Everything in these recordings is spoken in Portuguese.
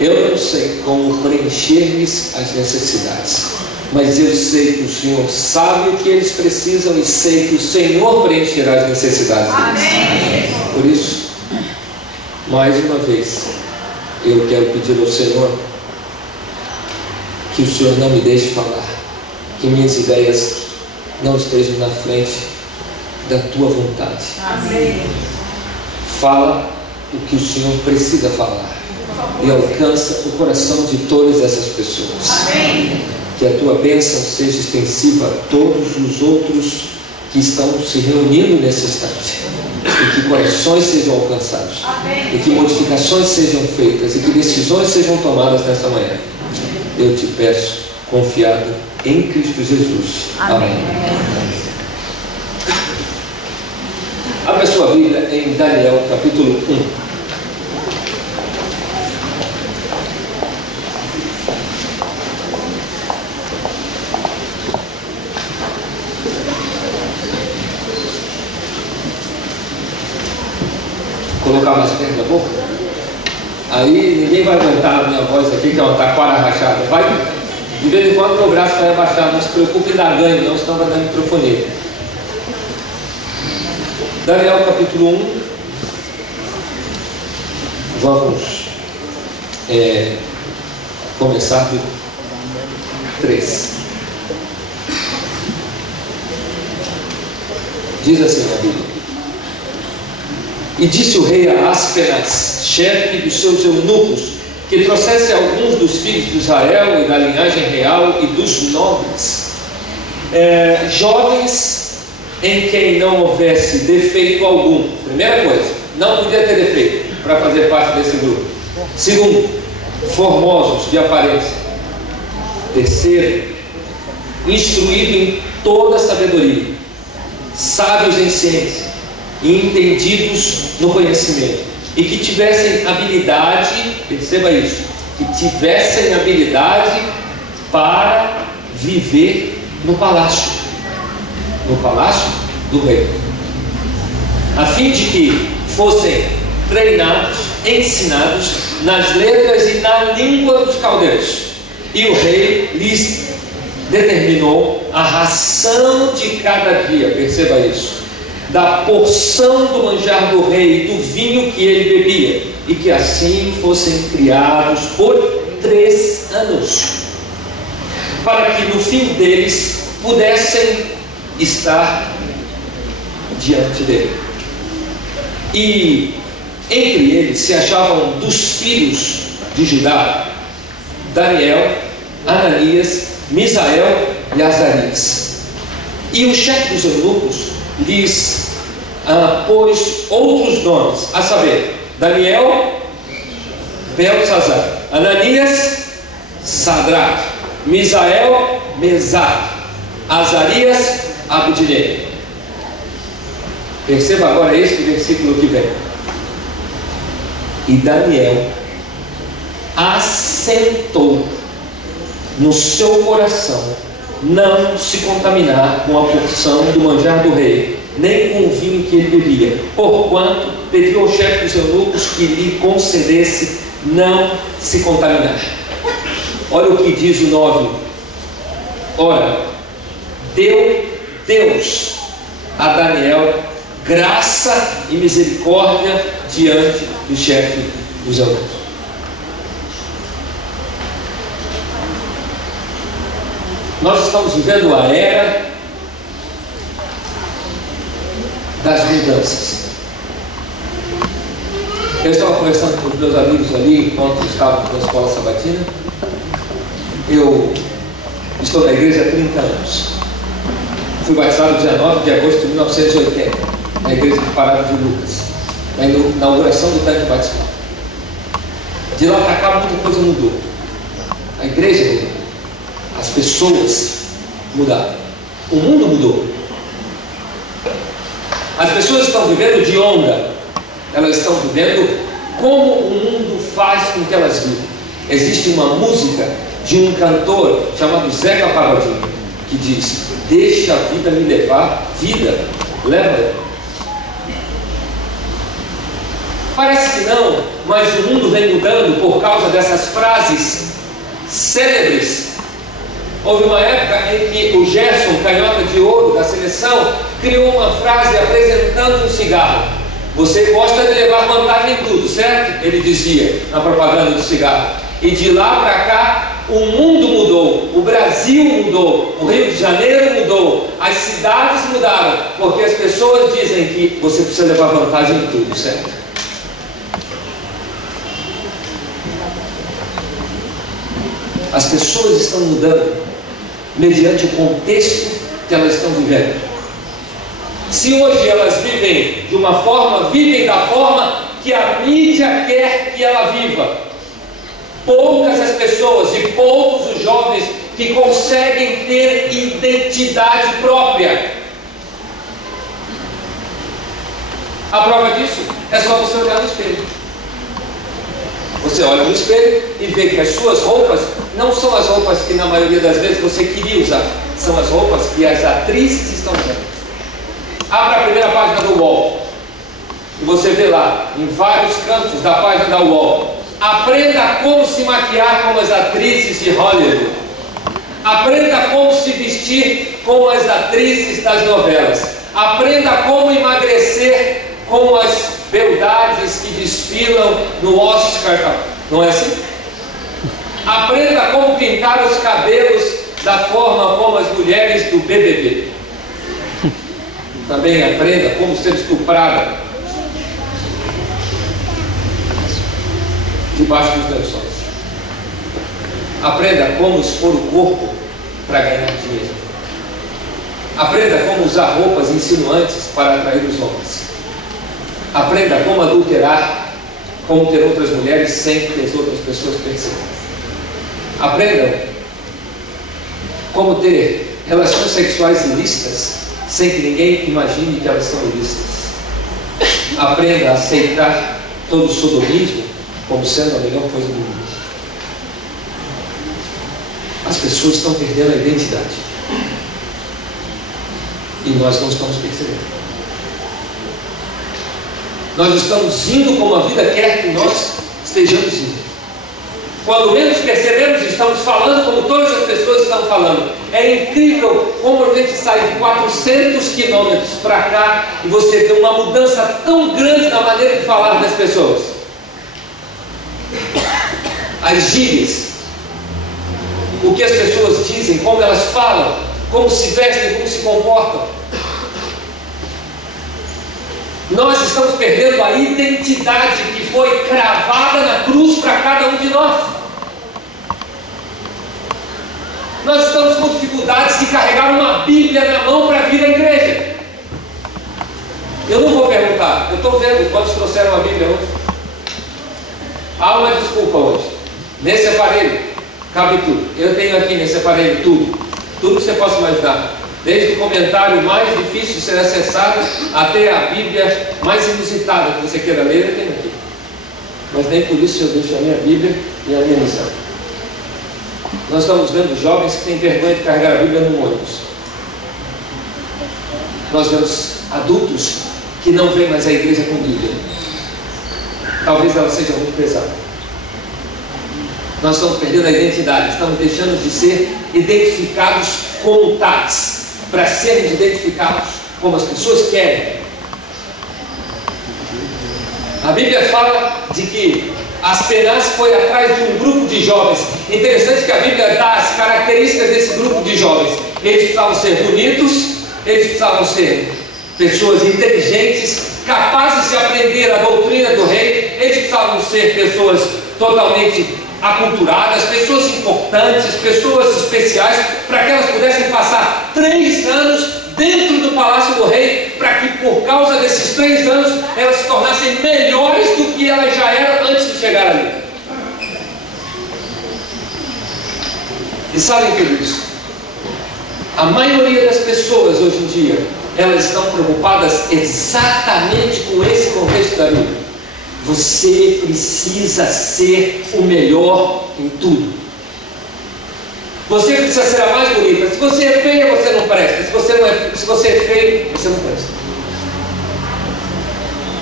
Eu não sei como preencher-lhes as necessidades, mas eu sei que o Senhor sabe o que eles precisam e sei que o Senhor preencherá as necessidades deles. Por isso, mais uma vez, eu quero pedir ao Senhor que o Senhor não me deixe falar, que minhas ideias não estejam na frente da Tua vontade. Amém. Fala o que o Senhor precisa falar e alcança o coração de todas essas pessoas. Amém. Que a Tua bênção seja extensiva a todos os outros que estão se reunindo nesse instante, e que corações sejam alcançados. Amém. E que modificações sejam feitas e que decisões sejam tomadas nesta manhã. Eu te peço, confiado em Cristo Jesus. Amém. Abra sua Bíblia em Daniel capítulo 1. Colocar mais perto da boca, aí ninguém vai aguentar a minha voz aqui, que é uma taquara rachada. Vai, de vez em quando meu braço vai abaixar, não se preocupe em dar ganho, não, senão vai dar microfonia. Daniel capítulo 1, vamos começar do 3. Diz assim a Bíblia: E disse o rei a Aspenaz, chefe dos seus eunucos, que trouxesse alguns dos filhos de Israel e da linhagem real e dos nobres, jovens em quem não houvesse defeito algum. Primeira coisa, não podia ter defeito para fazer parte desse grupo. Segundo, formosos de aparência. Terceiro, instruído em toda sabedoria, sábios em ciência e entendidos no conhecimento, e que tivessem habilidade, perceba isso, que tivessem habilidade para viver no palácio do rei, a fim de que fossem treinados, ensinados nas letras e na língua dos caldeus. E o rei lhes determinou a ração de cada dia, perceba isso, da porção do manjar do rei e do vinho que ele bebia, e que assim fossem criados por 3 anos, para que no fim deles pudessem estar diante dele. E entre eles se achavam dos filhos de Judá Daniel, Ananias, Misael e Azarias. E o chefe dos eunucos lhes pôs outros nomes, a saber, Daniel, Beltesazar, Ananias, Sadraque, Misael, Mesaque, Azarias, Abdinego. Perceba agora este versículo que vem. E Daniel assentou no seu coração não se contaminar com a porção do manjar do rei, nem com o vinho que ele bebia, porquanto pediu ao chefe dos eunucos que lhe concedesse não se contaminar. Olha o que diz o 9. Ora, deu Deus a Daniel graça e misericórdia diante do chefe dos eunucos. Nós estamos vivendo a era das mudanças. Eu estava conversando com os meus amigos ali enquanto estavam na escola sabatina. Eu estou na igreja há 30 anos. Fui batizado dia 9 de agosto de 1980, na igreja de Parada de Lucas, na inauguração do tanque batismal. De lá para cá muita coisa mudou. A igreja mudou. As pessoas mudaram. O mundo mudou. As pessoas estão vivendo de onda. Elas estão vivendo como o mundo faz com que elas vivem. Existe uma música de um cantor chamado Zeca Pagodinho que diz: deixa a vida me levar, vida, leva. Parece que não, mas o mundo vem mudando por causa dessas frases célebres. Houve uma época em que o Gerson, canhota de ouro da seleção, criou uma frase apresentando um cigarro. Você gosta de levar vantagem em tudo, certo? Ele dizia na propaganda do cigarro. E de lá para cá, o mundo mudou, o Brasil mudou, o Rio de Janeiro mudou, as cidades mudaram, porque as pessoas dizem que você precisa levar vantagem em tudo, certo? As pessoas estão mudando mediante o contexto que elas estão vivendo. Se hoje elas vivem de uma forma, vivem da forma que a mídia quer que ela viva. Poucas as pessoas e poucos os jovens que conseguem ter identidade própria. A prova disso é só você olhar no espelho. Você olha no espelho e vê que as suas roupas não são as roupas que na maioria das vezes você queria usar. São as roupas que as atrizes estão usando. Abra a primeira página do UOL e você vê lá, em vários cantos da página da UOL: aprenda como se maquiar como as atrizes de Hollywood. Aprenda como se vestir como as atrizes das novelas. Aprenda como emagrecer como as beldades que desfilam no Oscar. Não é assim? Aprenda como pintar os cabelos da forma como as mulheres do BBB. Também aprenda como ser estuprada debaixo dos lençóis. Aprenda como expor o corpo para ganhar dinheiro. Aprenda como usar roupas insinuantes para atrair os homens. Aprenda como adulterar, como ter outras mulheres sem que as outras pessoas percebam. Aprenda como ter relações sexuais ilícitas sem que ninguém imagine que elas são ilícitas. Aprenda a aceitar todo o sodomismo como sendo a melhor coisa do mundo. As pessoas estão perdendo a identidade e nós não estamos percebendo. Nós estamos indo como a vida quer que nós estejamos indo. Quando menos percebemos, estamos falando como todas as pessoas estão falando. É incrível como a gente sai de 400 quilômetros para cá e você vê uma mudança tão grande na maneira de falar das pessoas. As gírias, o que as pessoas dizem, como elas falam, como se vestem, como se comportam. Nós estamos perdendo a identidade que foi cravada na cruz para cada um de nós. Nós estamos com dificuldades de carregar uma Bíblia na mão para vir à igreja. Eu não vou perguntar, eu estou vendo quantos trouxeram a Bíblia hoje. Há uma desculpa hoje. Nesse aparelho cabe tudo. Eu tenho aqui nesse aparelho tudo que você possa imaginar. Desde o comentário mais difícil de ser acessado até a Bíblia mais inusitada que você queira ler, eu tenho aqui. Mas nem por isso eu deixo a minha Bíblia e a minha missão. Nós estamos vendo jovens que têm vergonha de carregar a Bíblia no ônibus. Nós vemos adultos que não vêm mais à igreja com Bíblia. Talvez ela seja muito pesada. Nós estamos perdendo a identidade, estamos deixando de ser identificados como tais, para sermos identificados como as pessoas querem. A Bíblia fala de que Aspenaz foi atrás de um grupo de jovens. Interessante que a Bíblia dá as características desse grupo de jovens. Eles precisavam ser bonitos, eles precisavam ser pessoas inteligentes, capazes de aprender a doutrina do rei, eles precisavam ser pessoas totalmente aculturadas, pessoas importantes, pessoas especiais, para que elas pudessem passar 3 anos dentro do palácio do rei, para que por causa desses 3 anos elas se tornassem melhores do que elas já eram antes de chegar ali. E sabem, queridos, a maioria das pessoas hoje em dia, elas estão preocupadas exatamente com esse contexto da Bíblia. Você precisa ser o melhor em tudo. Você precisa ser a mais bonita. Se você é feia, você não presta. Se você é feio, você não presta.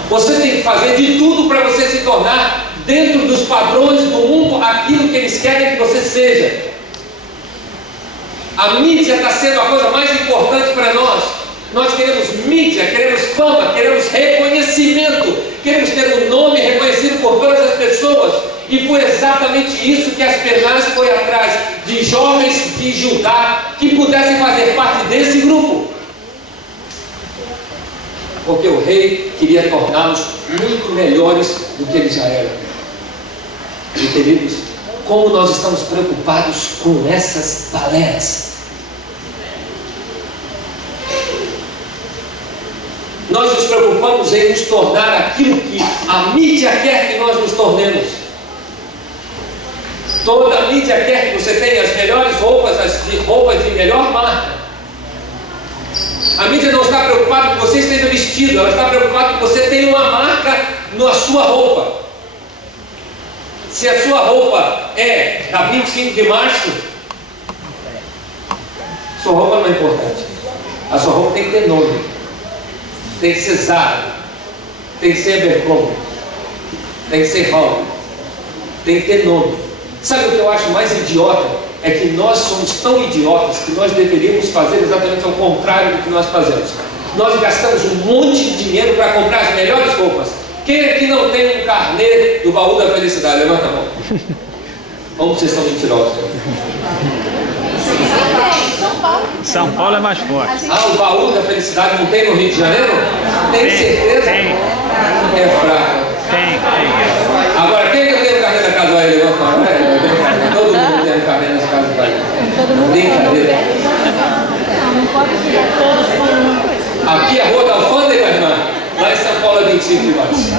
Você tem que fazer de tudo para você se tornar, dentro dos padrões do mundo, aquilo que eles querem que você seja. A mídia está sendo a coisa mais importante para nós. Nós queremos mídia, queremos fama, queremos reconhecimento, queremos ter um nome reconhecido por todas as pessoas. E foi exatamente isso que Aspenaz foi atrás, de jovens de Judá que pudessem fazer parte desse grupo. Porque o rei queria torná-los muito melhores do que eles já eram. E queridos, como nós estamos preocupados com essas balelas. Nós nos preocupamos em nos tornar aquilo que a mídia quer que nós nos tornemos. Toda a mídia quer que você tenha as melhores roupas, as roupas de melhor marca. A mídia não está preocupada que você esteja vestido, ela está preocupada que você tenha uma marca na sua roupa. Se a sua roupa é da 25 de março, sua roupa não é importante. A sua roupa tem que ter nome, tem que ser Zara, tem que ser Abercrombie, tem que ser Hall, tem que ter nome. Sabe o que eu acho mais idiota? É que nós somos tão idiotas que nós deveríamos fazer exatamente ao contrário do que nós fazemos. Nós gastamos um monte de dinheiro para comprar as melhores roupas. Quem aqui não tem um carnê do baú da felicidade? Levanta a mão. Como vocês são mentirosos? São Paulo é mais forte. Ah, o baú da felicidade não tem no Rio de Janeiro? Tem certeza? Tem. É fraco. Tem. Agora, quem não tem o carnê da casa vai levanta a mão? Todo mundo tem um carnê nessa casa vai. Brincadeira. Aqui é a Rua da Alfândega, irmã. Lá em São Paulo é 25 de março.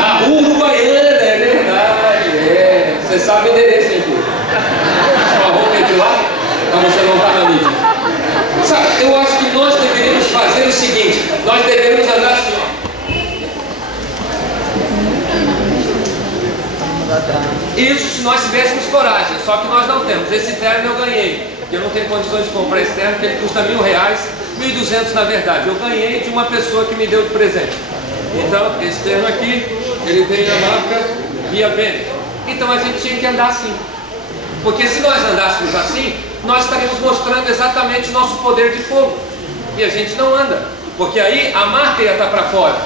A Rua Uruguaiana, é verdade. É. Você sabe o endereço, hein, filho? Sua roupa é de lá? Então você não está na mídia. Sabe, eu acho que nós deveríamos fazer o seguinte: nós deveríamos andar assim. Isso se nós tivéssemos coragem, só que nós não temos. Esse terno eu ganhei, porque eu não tenho condições de comprar esse terno, porque ele custa R$1.000, 1.200 na verdade. Eu ganhei de uma pessoa que me deu de presente. Então, esse terno aqui, ele veio da marca Via Vêneto. Então a gente tinha que andar assim. Porque se nós andássemos assim, nós estaríamos mostrando exatamente o nosso poder de fogo. E a gente não anda, porque aí a marca ia estar para fora.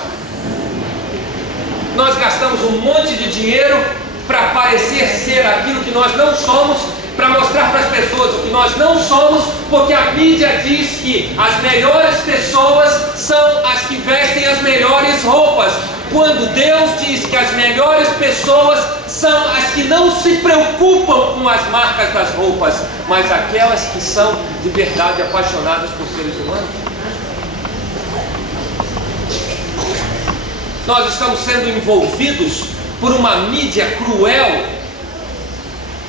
Nós gastamos um monte de dinheiro para parecer ser aquilo que nós não somos, para mostrar para as pessoas o que nós não somos, porque a mídia diz que as melhores pessoas são as que vestem as melhores roupas, quando Deus diz que as melhores pessoas são as que não se preocupam com as marcas das roupas, mas aquelas que são de verdade apaixonadas por seres humanos. Nós estamos sendo envolvidos por uma mídia cruel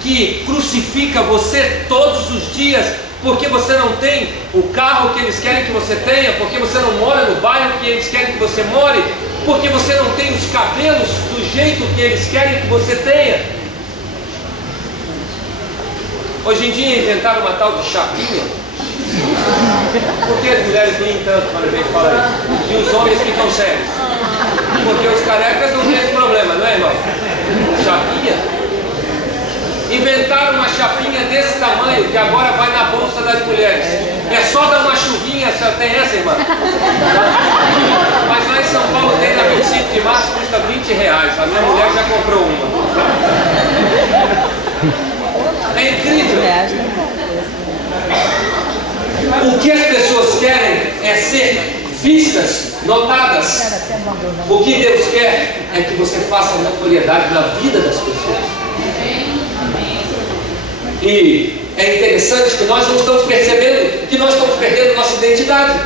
que crucifica você todos os dias, porque você não tem o carro que eles querem que você tenha, porque você não mora no bairro que eles querem que você more, porque você não tem os cabelos do jeito que eles querem que você tenha. Hoje em dia inventaram uma tal de chapinha. Por que as mulheres riem tanto quando a gente fala isso? E os homens ficam sérios? Porque os carecas não têm esse problema, não é, irmão? Chapinha. Inventaram uma chapinha desse tamanho que agora vai na bolsa das mulheres. É só dar uma chuvinha, só tem essa, irmã? Mas lá em São Paulo tem na 25 de março, custa R$20. A minha mulher já comprou uma. É incrível. O que as pessoas querem é ser vistas, notadas. O que Deus quer é que você faça notoriedade na vida das pessoas. E é interessante que nós não estamos percebendo que nós estamos perdendo nossa identidade.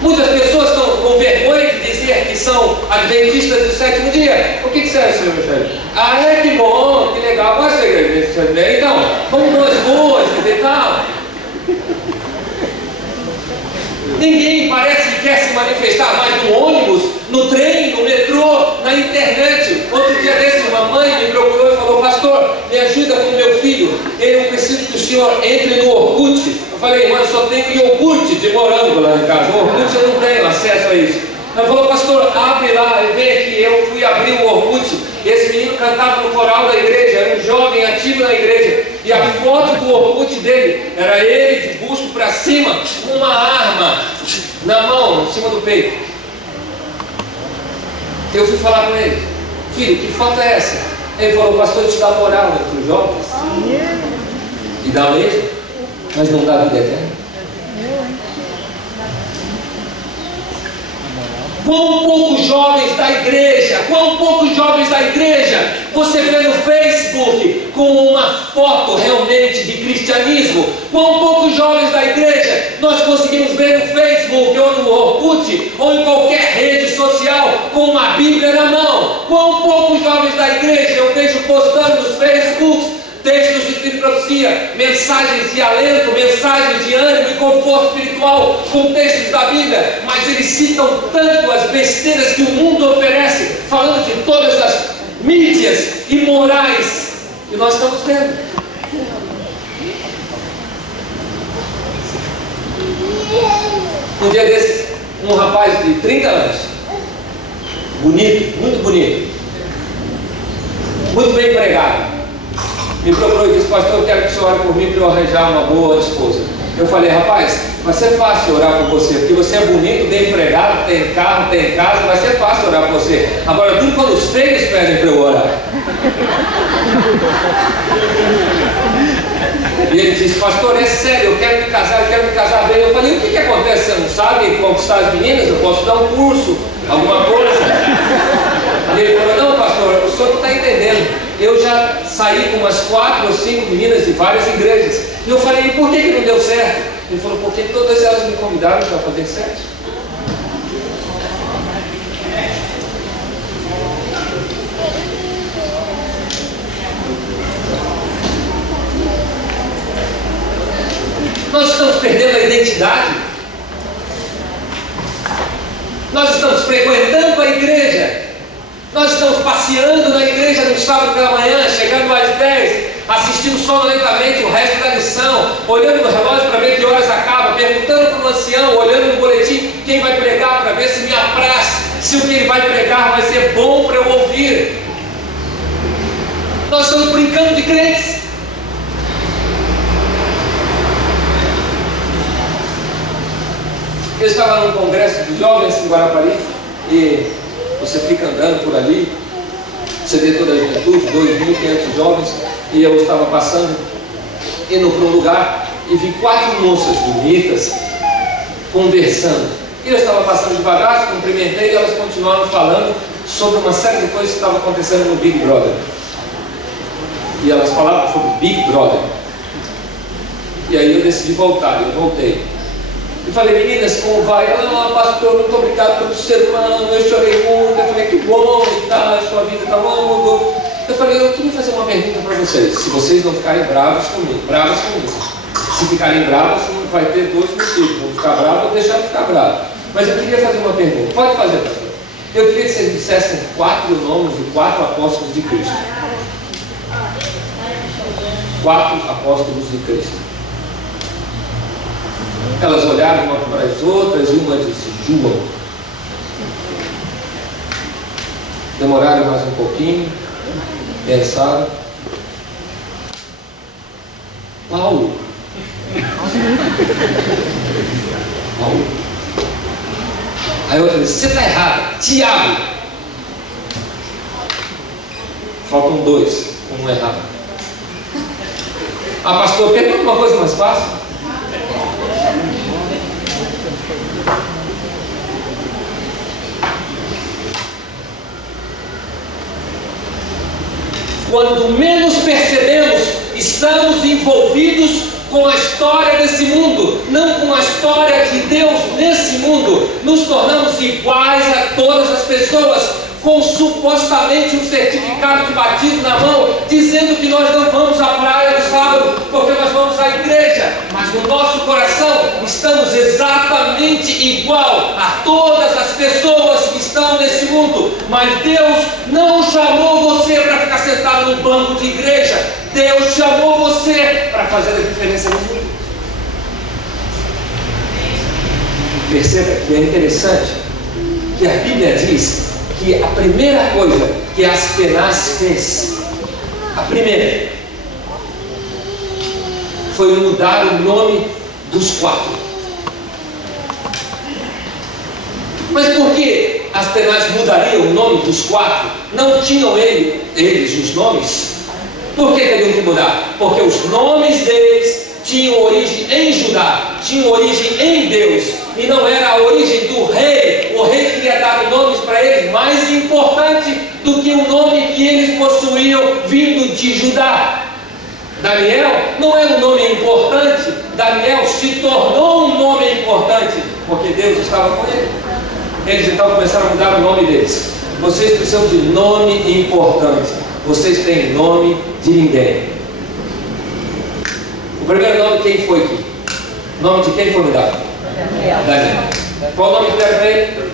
Muitas pessoas estão com vergonha de dizer que são adventistas do sétimo dia. O que serve, senhor Michel? Ah, é que bom, que legal. Gosta da igreja do sétimo dia? Então, vamos nas músicas e tal. Ninguém parece que quer se manifestar mais no ônibus, no trem, no metrô, na internet. Outro dia desse, uma mãe me procurou e falou: pastor, me ajuda com meu filho. Eu preciso que o senhor entre no Orkut. Eu falei: mas só tenho iogurte de morango lá em casa. O Orkut eu não tenho acesso a isso. Ela falou, pastor, abre lá, vem aqui. Eu fui abrir o Orkut. Esse menino cantava no coral da igreja, era um jovem ativo na igreja. E a foto do Orkut dele era ele de busto para cima, com uma arma na mão, em cima do peito. Eu fui falar com ele, filho, que foto é essa? Ele falou, pastor, te dá moral entre os jovens. E dá mesmo, mas não dá vida eterna. Quão poucos jovens da igreja, você vê no Facebook com uma foto realmente de cristianismo? Quão poucos jovens da igreja nós conseguimos ver no Facebook ou no Orkut ou em qualquer rede social com uma Bíblia na mão? Quão poucos jovens da igreja eu vejo postando nos Facebooks textos de Espírito e profecia, mensagens de alento, mensagens de ânimo e conforto espiritual com textos da Bíblia, mas eles citam tanto as besteiras que o mundo oferece, falando de todas as mídias imorais que nós estamos tendo. Um dia desses, um rapaz de 30 anos, bonito, muito bonito, muito bem pregado, me procurou e disse, pastor, eu quero que o senhor ore por mim para eu arranjar uma boa esposa. Eu falei, rapaz, vai ser fácil orar por você, porque você é bonito, bem empregado, tem carro, tem casa, vai ser fácil orar por você. Agora, tudo quando os feios pedem para eu orar. E ele disse, pastor, é sério, eu quero me casar bem. Eu falei, o que acontece? Você não sabe conquistar as meninas? Eu posso dar um curso, alguma coisa. E ele falou, não, pastor, o senhor não está entendendo. Eu já saí com umas 4 ou 5 meninas de várias igrejas. E eu falei, por que não deu certo? Ele falou, porque todas elas me convidaram para fazer sexo. Nós estamos perdendo a identidade. Nós estamos frequentando a igreja. Nós estamos passeando na igreja no sábado pela manhã, chegando às 10, assistindo sonolentamente o resto da lição, olhando no relógio para ver que horas acaba, perguntando para o ancião, olhando no boletim quem vai pregar para ver se me apraz, se o que ele vai pregar vai ser bom para eu ouvir. Nós estamos brincando de crentes. Eu estava num congresso de jovens em Guarapari e você fica andando por ali, você vê toda a juventude, 2.500 jovens, e eu estava passando, indo para um lugar, e vi 4 moças bonitas, conversando. E eu estava passando devagar, cumprimentei, e elas continuaram falando sobre uma série de coisas que estavam acontecendo no Big Brother. E elas falavam sobre Big Brother. E aí eu decidi voltar, eu voltei. E falei, meninas, como vai? Ela, pastor, muito obrigado pelo sermão, eu chorei muito. Eu falei, que bom e tal, a sua vida está longa. Eu falei, eu queria fazer uma pergunta para vocês, se vocês não ficarem bravos comigo. Se ficarem bravos, não vai ter 2 motivos, vão ficar bravos ou deixar de ficar bravo. Mas eu queria fazer uma pergunta, pode fazer, pastor? Eu queria que vocês dissessem 4 nomes de 4 apóstolos de Cristo. 4 apóstolos de Cristo. Elas olharam uma para as outras e uma disse, João. Demoraram mais um pouquinho, pensaram, Paulo. Aí outra disse, você está errado, Tiago. Faltam 2, um errado. Ah, pastor, pergunta uma coisa mais fácil. Quando menos percebemos, estamos envolvidos com a história desse mundo, não com a história de Deus nesse mundo. Nos tornamos iguais a todas as pessoas, com supostamente um certificado de batismo na mão, dizendo que nós não vamos à praia no sábado, porque nós vamos à igreja, mas no nosso coração estamos exatamente igual a todas as pessoas que estão nesse mundo. Mas Deus não chamou você para ficar sentado num banco de igreja. Deus chamou você para fazer a diferença no mundo. Perceba que é interessante que a Bíblia diz que a primeira coisa que Aspenaz fez, a primeira, foi mudar o nome dos 4. Mas por que Aspenaz mudaria o nome dos 4? Não tinham eles os nomes? Por que teriam que mudar? Porque os nomes deles tinham origem em Judá, tinham origem em Deus, e não era a origem do rei. O rei queria dar nomes para eles mais importante do que o nome que eles possuíam vindo de Judá. Daniel não era um nome importante. Daniel se tornou um nome importante porque Deus estava com ele. Eles então começaram a mudar o nome deles. Vocês precisam de nome importante. Vocês têm nome de ninguém. O primeiro nome, quem foi aqui? O nome de quem foi mudado? Daniel. Qual o nome que deram para ele?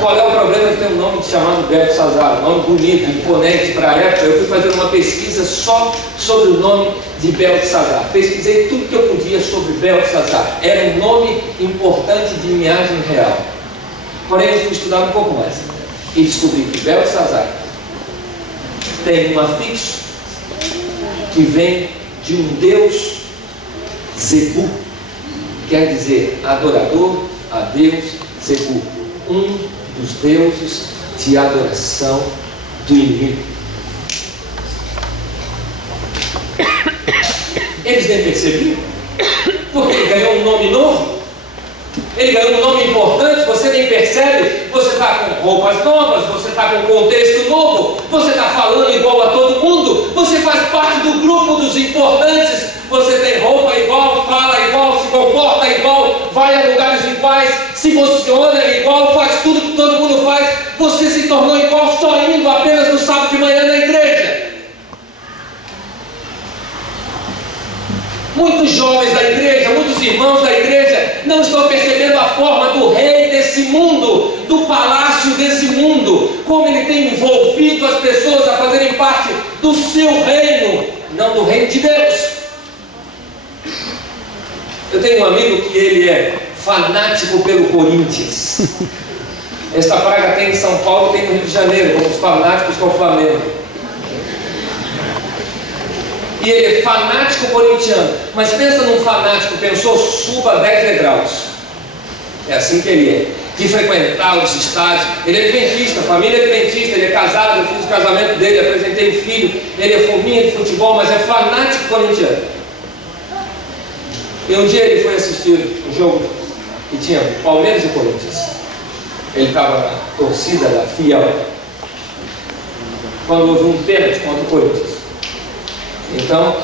Qual é o problema de ter um nome chamado Beltesazar? Um nome bonito, imponente para a época. Eu fui fazer uma pesquisa só sobre o nome de Beltesazar. Pesquisei tudo que eu podia sobre Beltesazar. Era um nome importante de linhagem real. Porém, eu fui estudar um pouco mais e descobri que Beltesazar tem um afixo que vem de um deus Zebu, quer dizer adorador a Deus Zebu, um dos deuses de adoração do inimigo. Eles nem percebiam, porque ele ganhou um nome novo, ele ganhou um nome importante. Você nem percebe, você está com roupas novas, você está com um contexto novo, você está falando igual a todo mundo, você faz parte do grupo dos importantes, você tem roupa igual, fala igual, se comporta igual, vai a lugares iguais, se posiciona igual, faz tudo que todo mundo faz. Você se tornou igual só indo apenas no sábado de manhã na igreja. Muitos jovens da igreja, muitos irmãos da igreja não estão percebendo a forma do rei desse mundo, do palácio desse mundo, como ele tem envolvido as pessoas a fazerem parte do seu reino, não do reino de Deus. Eu tenho um amigo que ele é fanático pelo Corinthians. Esta praga tem em São Paulo, tem no Rio de Janeiro, como os fanáticos com o Flamengo. E ele é fanático corintiano. Mas pensa num fanático, pensou, suba 10 degraus. É assim que ele é. De frequentar os estádios. Ele é adventista, família é adventista, ele é casado, eu fiz o casamento dele, apresentei o filho, ele é fominha de futebol, mas é fanático corintiano. E um dia ele foi assistir um jogo que tinha Palmeiras e Corinthians. Ele estava na torcida da Fiel, quando houve um pênalti contra o Corinthians. Então,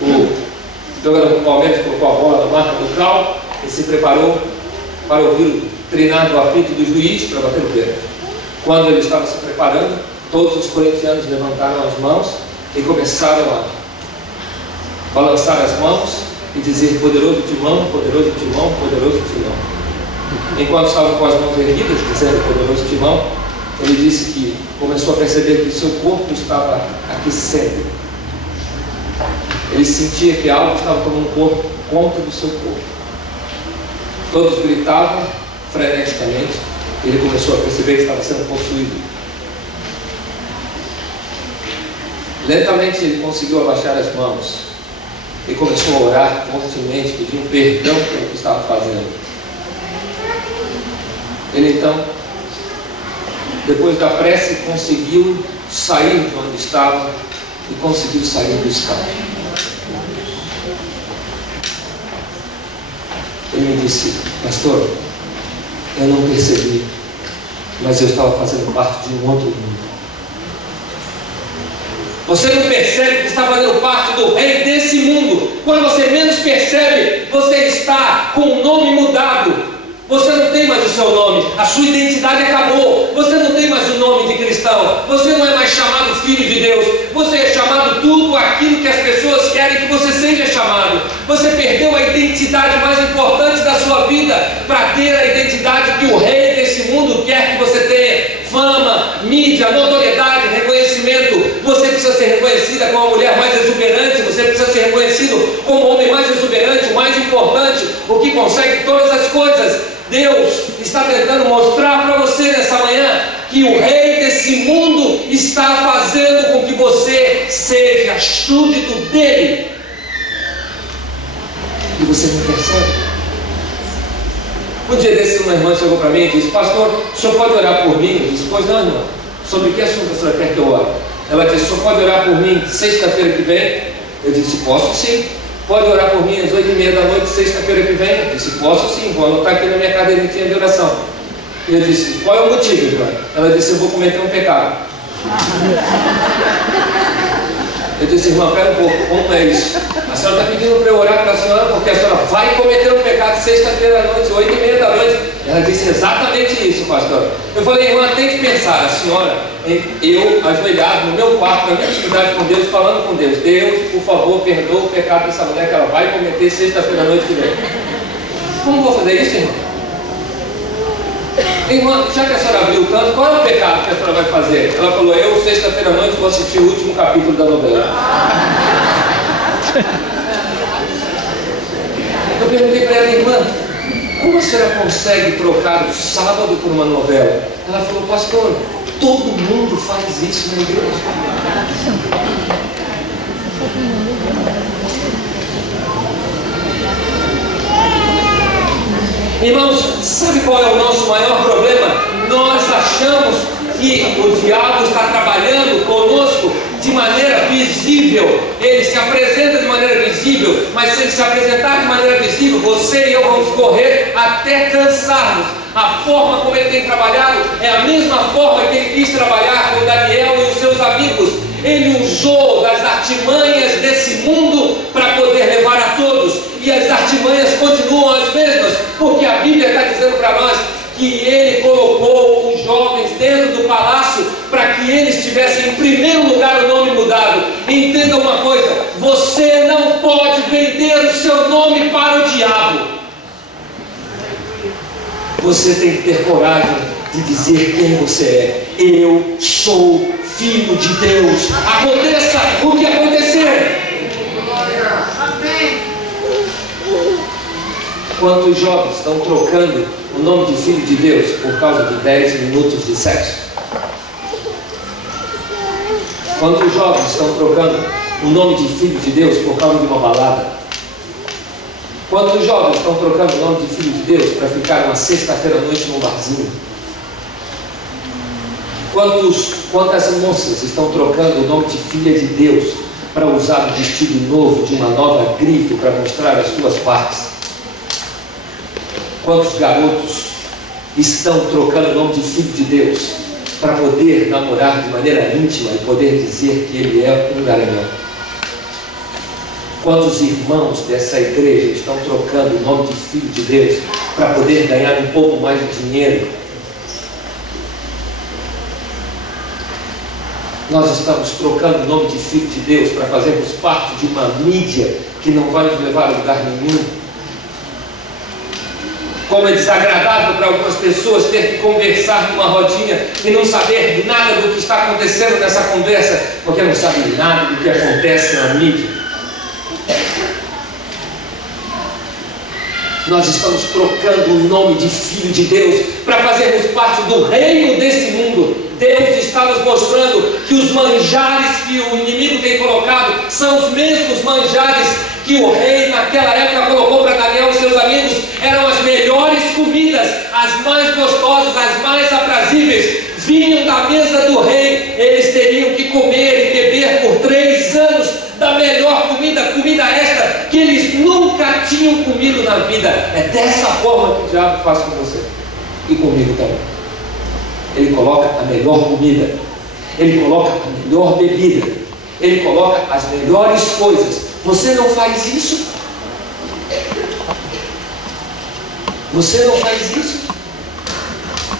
o jogador do Palmeiras colocou a bola na marca do cal e se preparou para ouvir o treinado apito do juiz para bater o pênalti. Quando ele estava se preparando, todos os corintianos levantaram as mãos e começaram a balançar as mãos e dizer: poderoso Timão, poderoso Timão, poderoso Timão. Enquanto estavam com as mãos erguidas, dizendo poderoso Timão, ele disse que começou a perceber que o seu corpo estava aquecendo. Ele sentia que algo estava tomando conta do seu corpo. Todos gritavam freneticamente. Ele começou a perceber que estava sendo possuído. Lentamente ele conseguiu abaixar as mãos e começou a orar fortemente, pedindo perdão pelo que estava fazendo. Ele então, depois da prece, conseguiu sair de onde estava e conseguiu sair do estádio. Ele me disse: pastor, eu não percebi, mas eu estava fazendo parte de um outro mundo. Você não percebe que está fazendo parte do rei desse mundo. Quando você menos percebe, você está com o nome mudado. Você não tem mais o seu nome, a sua identidade acabou. Você não tem mais o nome de cristão. Você não é mais chamado filho de Deus. Você é chamado tudo aquilo que as pessoas querem que você seja chamado. Você perdeu a identidade mais importante da sua vida para ter a identidade que o rei desse mundo quer que você tenha. Fama, mídia, notoriedade, reconhecimento. Você precisa ser reconhecida como a mulher mais exuberante. Você precisa ser reconhecido como o homem mais exuberante, o mais importante, o que consegue todas as coisas. Deus está tentando mostrar para você nessa é súdito dele. E você não percebe. Um dia desses, uma irmã chegou para mim e disse: pastor, o senhor pode orar por mim? Eu disse: pois não, irmã. Sobre que assunto a senhora quer que eu ore? Ela disse: o senhor pode orar por mim sexta-feira que vem? Eu disse: posso sim. Pode orar por mim às 8h30 da noite, sexta-feira que vem? Eu disse: posso sim, vou anotar aqui na minha caderneta de oração. E eu disse: qual é o motivo, irmã? Ela disse: eu vou cometer um pecado. Eu disse: irmã, pera um pouco, como é isso? A senhora está pedindo para eu orar para a senhora porque a senhora vai cometer um pecado sexta-feira à noite, 8h30 da noite. Ela disse: exatamente isso, pastor. Eu falei: irmã, tem que pensar, a senhora, eu ajoelhado no meu quarto, na minha intimidade com Deus, falando com Deus: Deus, por favor, perdoa o pecado dessa mulher que ela vai cometer sexta-feira à noite que vem. Como vou fazer isso, irmã? Irmã, já que a senhora abriu tanto, qual é o pecado que a senhora vai fazer? Ela falou: eu, sexta-feira à noite, vou assistir o último capítulo da novela. Eu perguntei para ela: irmã, como a senhora consegue trocar o sábado por uma novela? Ela falou: pastor, todo mundo faz isso na igreja. Irmãos, sabe qual é o nosso maior problema? Nós achamos que o diabo está trabalhando conosco de maneira visível. Ele se apresenta de maneira visível, mas se ele se apresentar de maneira visível, você e eu vamos correr até cansarmos. A forma como ele tem trabalhado é a mesma forma que ele quis trabalhar com Daniel e os seus amigos. Ele usou das artimanhas desse mundo para poder levar a todos. E as artimanhas continuam as mesmas, porque a Bíblia está dizendo para nós que ele colocou os jovens dentro do palácio para que eles tivessem em primeiro lugar o nome mudado. Entenda uma coisa: você não pode vender o seu nome para o diabo. Você tem que ter coragem de dizer quem você é. Eu sou filho de Deus. Aconteça o que acontecer. Quantos jovens estão trocando o nome de filho de Deus por causa de 10 minutos de sexo? Quantos jovens estão trocando o nome de filho de Deus por causa de uma balada? Quantos jovens estão trocando o nome de filho de Deus para ficar uma sexta-feira à noite num barzinho? Quantas moças estão trocando o nome de filha de Deus para usar um vestido novo de uma nova grife para mostrar as suas partes? Quantos garotos estão trocando o nome de filho de Deus para poder namorar de maneira íntima e poder dizer que ele é um garanhão? Quantos irmãos dessa igreja estão trocando o nome de filho de Deus para poder ganhar um pouco mais de dinheiro? Nós estamos trocando o nome de filho de Deus para fazermos parte de uma mídia que não vai nos levar a lugar nenhum. Como é desagradável para algumas pessoas ter que conversar numa rodinha e não saber nada do que está acontecendo nessa conversa, porque não sabe nada do que acontece na mídia. Nós estamos trocando o nome de filho de Deus para fazermos parte do reino desse mundo. Deus está nos mostrando que os manjares que o inimigo tem colocado são os mesmos manjares que o rei naquela época colocou para Daniel e seus amigos. Eram as melhores comidas, as mais gostosas, as mais aprazíveis, vinham da mesa do rei. Eles teriam que comer e beber por 3 anos da melhor comida, comida esta que eles nunca tinham comido na vida. É dessa forma que o diabo faz com você e comigo também. Ele coloca a melhor comida, ele coloca a melhor bebida, ele coloca as melhores coisas. Você não faz isso? Você não faz isso?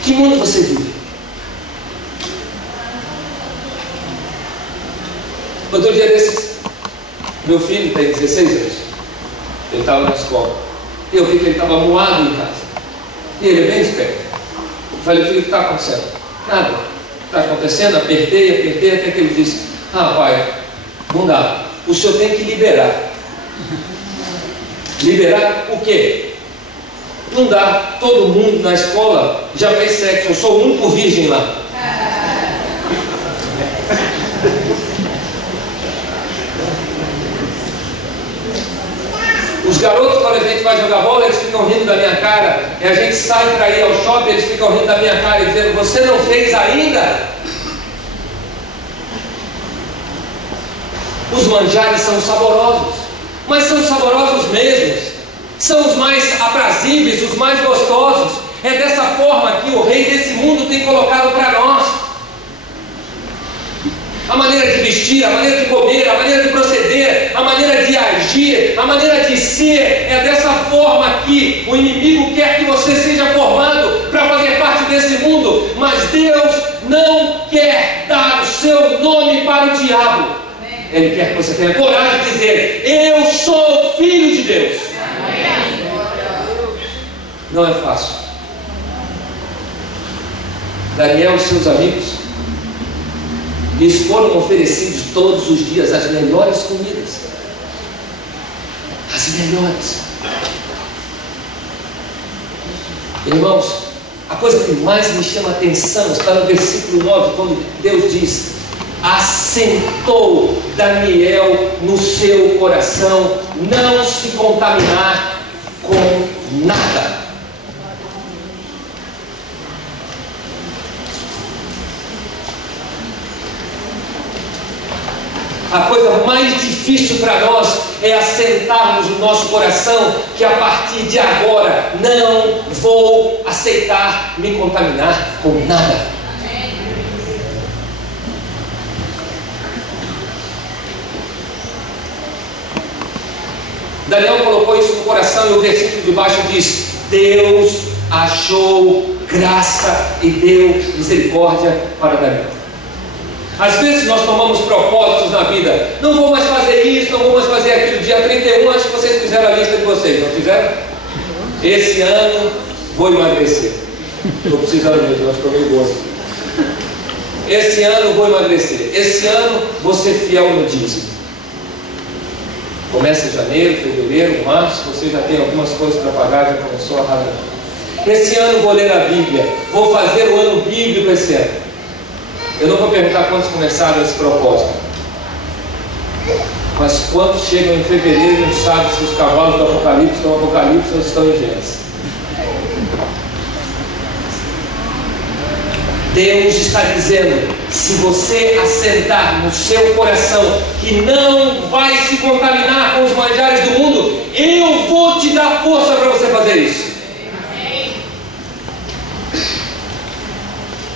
Que mundo você vive? Outro dia desses, meu filho tem 16 anos, ele estava na escola, e eu vi que ele estava moado em casa, e ele é bem esperto. Eu falei: filho, o que está acontecendo? Nada, está acontecendo, apertei, até que ele disse: ah, pai, não dá, o senhor tem que liberar. Liberar o quê? Não dá, todo mundo na escola já fez sexo, eu sou o único virgem lá. Os garotos, quando a gente vai jogar bola, eles ficam rindo da minha cara. E a gente sai para ir ao shopping, eles ficam rindo da minha cara e dizendo: você não fez ainda? Os manjares são saborosos, mas são saborosos mesmos. São os mais aprazíveis, os mais gostosos. É dessa forma que o rei desse mundo tem colocado para nós. A maneira de vestir, a maneira de comer, a maneira de proceder, a maneira de agir, a maneira de ser, é dessa forma que o inimigo quer que você seja formado para fazer parte desse mundo. Mas Deus não quer dar o seu nome para o diabo. Ele quer que você tenha coragem de dizer: eu sou filho de Deus. Não é fácil. Daniel e seus amigos, lhes foram oferecidos todos os dias as melhores comidas. As melhores. Irmãos, a coisa que mais me chama a atenção está no versículo 9, quando Deus diz: assentou Daniel no seu coração não se contaminar com nada. A coisa mais difícil para nós é assentarmos no nosso coração que a partir de agora não vou aceitar me contaminar com nada. Daniel colocou isso no coração e o versículo de baixo diz: Deus achou graça e deu misericórdia para Daniel. Às vezes nós tomamos propósitos na vida: não vou mais fazer isso, não vou mais fazer aquilo. Dia 31, acho que vocês fizeram a lista de vocês, não fizeram? Esse ano vou emagrecer. Estou precisando mesmo, acho que eu meio gosto. Esse ano vou emagrecer. Esse ano vou ser fiel no dízimo. Começa em janeiro, fevereiro, março, você já tem algumas coisas para pagar, já começou a razão. Esse ano vou ler a Bíblia, vou fazer o ano bíblico esse ano. Eu não vou perguntar quantos começaram esse propósito, mas quantos chegam em fevereiro e não sabem se os cavalos do Apocalipse estão no Apocalipse ou estão em Gênesis. Deus está dizendo: se você assentar no seu coração que não vai se contaminar com os manjares do mundo, eu vou te dar força para você fazer isso.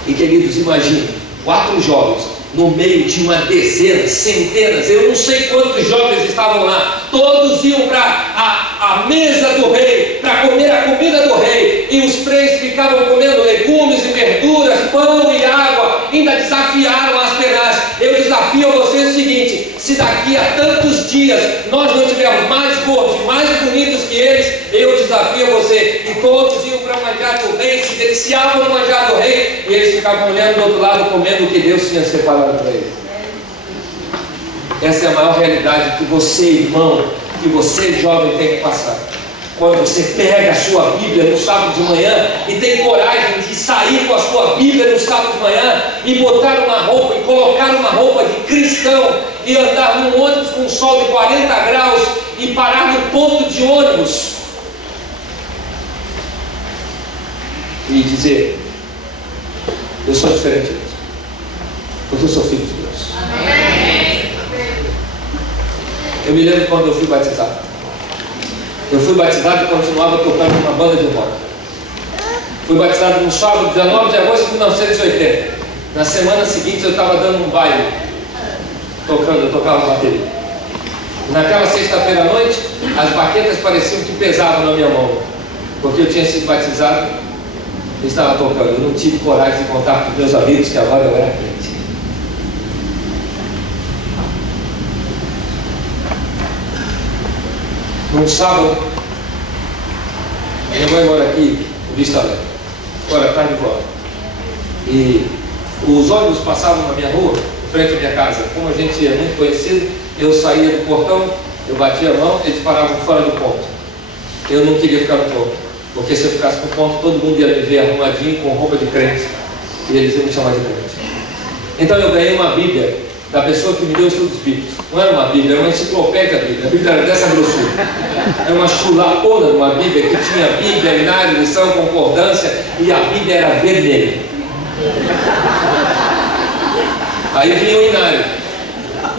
E queridos, imagine 4 jovens no meio de uma dezena, centenas, eu não sei quantos jovens estavam lá. Todos iam para a mesa do rei para comer a comida do rei, e os 3 ficavam comendo legumes e verduras, pão e água. Ainda desafiaram as penas. Eu desafio a você o seguinte: se daqui a tantos dias nós não tivermos mais gordos e mais bonitos que eles, eu desafio a você. E todos iam para o manjar do rei, se deliciavam no manjar do rei, e eles ficavam olhando do outro lado, comendo o que Deus tinha separado para eles. Essa é a maior realidade que você, irmão, que você, jovem, tem que passar. Quando você pega a sua Bíblia no sábado de manhã e tem coragem de sair com a sua Bíblia no sábado de manhã e botar uma roupa e colocar uma roupa de cristão e andar num ônibus com um sol de 40 graus e parar no ponto de ônibus e dizer: eu sou diferente de Deus, porque eu sou filho de Deus. Amém. Eu me lembro quando eu fui batizado. Eu fui batizado e continuava tocando numa banda de rock. Fui batizado no sábado, 19 de agosto de 1980. Na semana seguinte eu estava dando um baile, eu tocava bateria. Naquela sexta-feira à noite, as baquetas pareciam que pesavam na minha mão, porque eu tinha sido batizado e estava tocando. Eu não tive coragem de contar para os meus amigos que agora eu era crente. Num sábado, minha mãe mora aqui, no Vista Alegre, agora tarde de volta. E os ônibus passavam na minha rua, em frente à minha casa. Como a gente é muito conhecido, eu saía do portão, eu batia a mão, eles paravam fora do ponto. Eu não queria ficar no ponto, porque se eu ficasse no ponto, todo mundo ia me ver arrumadinho com roupa de crente, e eles iam me chamar de crente. Então eu ganhei uma Bíblia da pessoa que me deu estudos bíblicos. Não era uma Bíblia, era uma enciclopédia bíblica. A Bíblia era dessa grossura. Era uma chulapona de uma Bíblia que tinha Bíblia, inário, lição, concordância, e a Bíblia era vermelha. Aí vinha o inário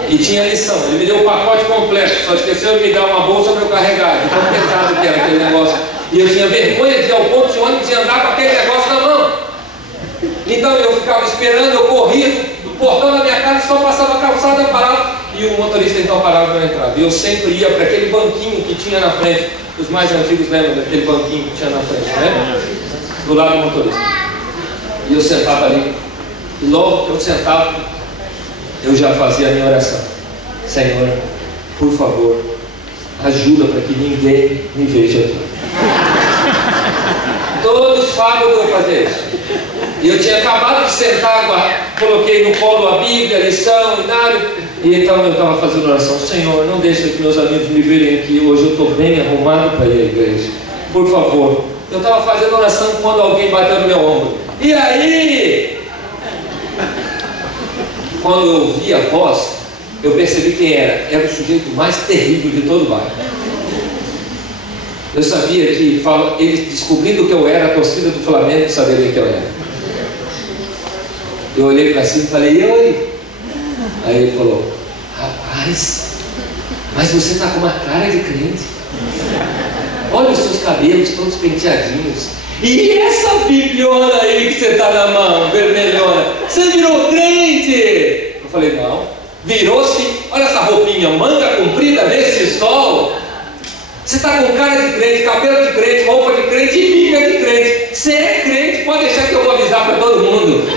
e tinha lição. Ele me deu o pacote completo, só esqueceu de me dar uma bolsa para eu carregar, de tão pesado que era aquele negócio. E eu tinha vergonha de ir ao ponto de ônibus e andar com aquele negócio na mão. Então eu ficava esperando, eu corria do portão da minha casa, só passava a calçada, parava, e o motorista então parava para entrar. E eu sempre ia para aquele banquinho que tinha na frente. Os mais antigos lembram daquele banquinho que tinha na frente, né? Do lado do motorista. E eu sentava ali. E logo que eu sentava, eu já fazia a minha oração. Senhor, por favor, ajuda para que ninguém me veja aqui. Todos os sábados eu fazia isso. E eu tinha acabado de sentar, coloquei no colo a Bíblia, a lição, inário. E então eu estava fazendo oração. Senhor, não deixe que meus amigos me verem aqui. Hoje eu estou bem arrumado para ir à igreja. Por favor. Eu estava fazendo oração quando alguém bateu no meu ombro. E aí? Quando eu ouvi a voz, eu percebi quem era. Era o sujeito mais terrível de todo o bairro. Eu sabia que, eles descobrindo que eu era a torcida do Flamengo, saberiam que eu era. Eu olhei para cima e falei, e oi? Aí ele falou, rapaz, mas você está com uma cara de crente. Olha os seus cabelos todos penteadinhos. E essa bibliona aí que você está na mão, vermelhona, você virou crente? Eu falei, não. Virou sim. Olha essa roupinha, manga comprida nesse sol. Você está com cara de crente, cabelo de crente, roupa de crente e bíblia de crente. Você é crente, pode deixar que eu vou avisar para todo mundo.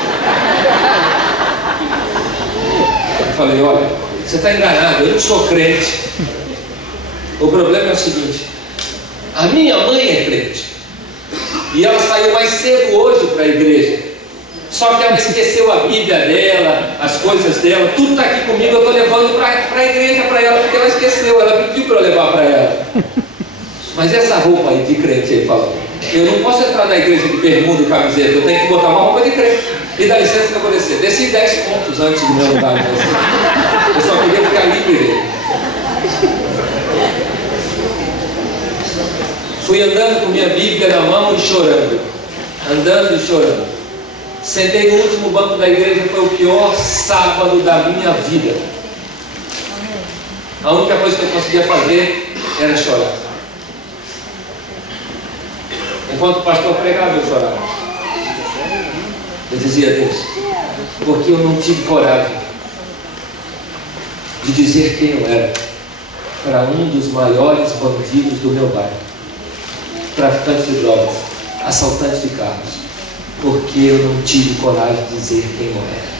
Eu falei, olha, você está enganado, eu não sou crente. O problema é o seguinte, a minha mãe é crente. E ela saiu mais cedo hoje para a igreja. Só que ela esqueceu a Bíblia dela, as coisas dela, tudo está aqui comigo, eu estou levando para a igreja para ela, porque ela esqueceu, ela pediu para eu levar para ela. Mas essa roupa aí de crente, ele falou, eu não posso entrar na igreja de bermuda e camiseta, eu tenho que botar uma roupa de crente. E dá licença que eu vou descer. Desci 10 pontos antes do meu lugar. Eu só queria ficar livre dele. Fui andando com minha Bíblia na mão e chorando. Andando e chorando. Sentei no último banco da igreja, foi o pior sábado da minha vida. A única coisa que eu conseguia fazer era chorar. Enquanto o pastor pregava, eu chorava. Eu dizia a Deus, porque eu não tive coragem de dizer quem eu era para um dos maiores bandidos do meu bairro, traficante de drogas, assaltante de carros, porque eu não tive coragem de dizer quem eu era.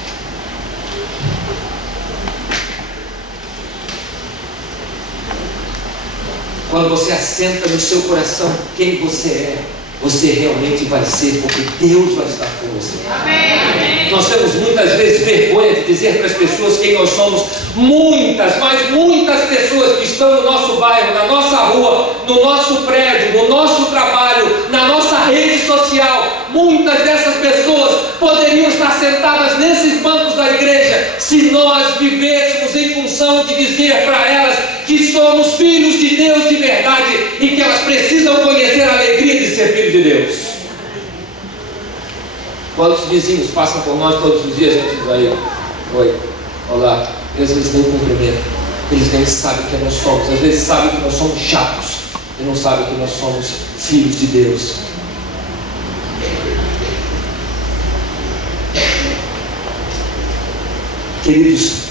Quando você assenta no seu coração quem você é, você realmente vai ser, porque Deus vai estar com você. Amém. Nós temos muitas vezes vergonha de dizer para as pessoas quem nós somos. Muitas, mas muitas pessoas que estão no nosso bairro, na nossa rua, no nosso prédio, no nosso trabalho, na nossa rede social, muitas dessas pessoas poderiam estar sentadas nesses bancos da igreja se nós vivêssemos em função de dizer para elas que somos filhos de Deus de verdade e que elas precisam conhecer a alegria de ser filho de Deus. Quantos vizinhos passam por nós todos os dias, a gente diz aí, oi, olá, e às vezes nem cumprimento, eles nem sabem quem nós somos, às vezes sabem que nós somos chatos e não sabem que nós somos filhos de Deus. Queridos,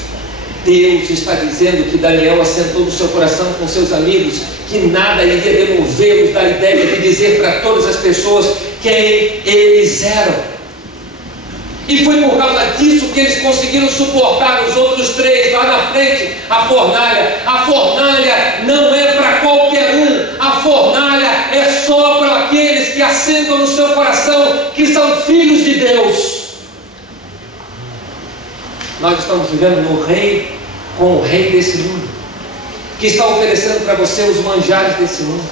Deus está dizendo que Daniel assentou no seu coração com seus amigos que nada iria demovê-los da ideia de dizer para todas as pessoas quem eles eram. E foi por causa disso que eles conseguiram suportar os outros três lá na frente. A fornalha não é para qualquer um. A fornalha é só para aqueles que assentam no seu coração que são filhos de Deus. Nós estamos vivendo no rei, com o rei desse mundo, que está oferecendo para você os manjares desse mundo.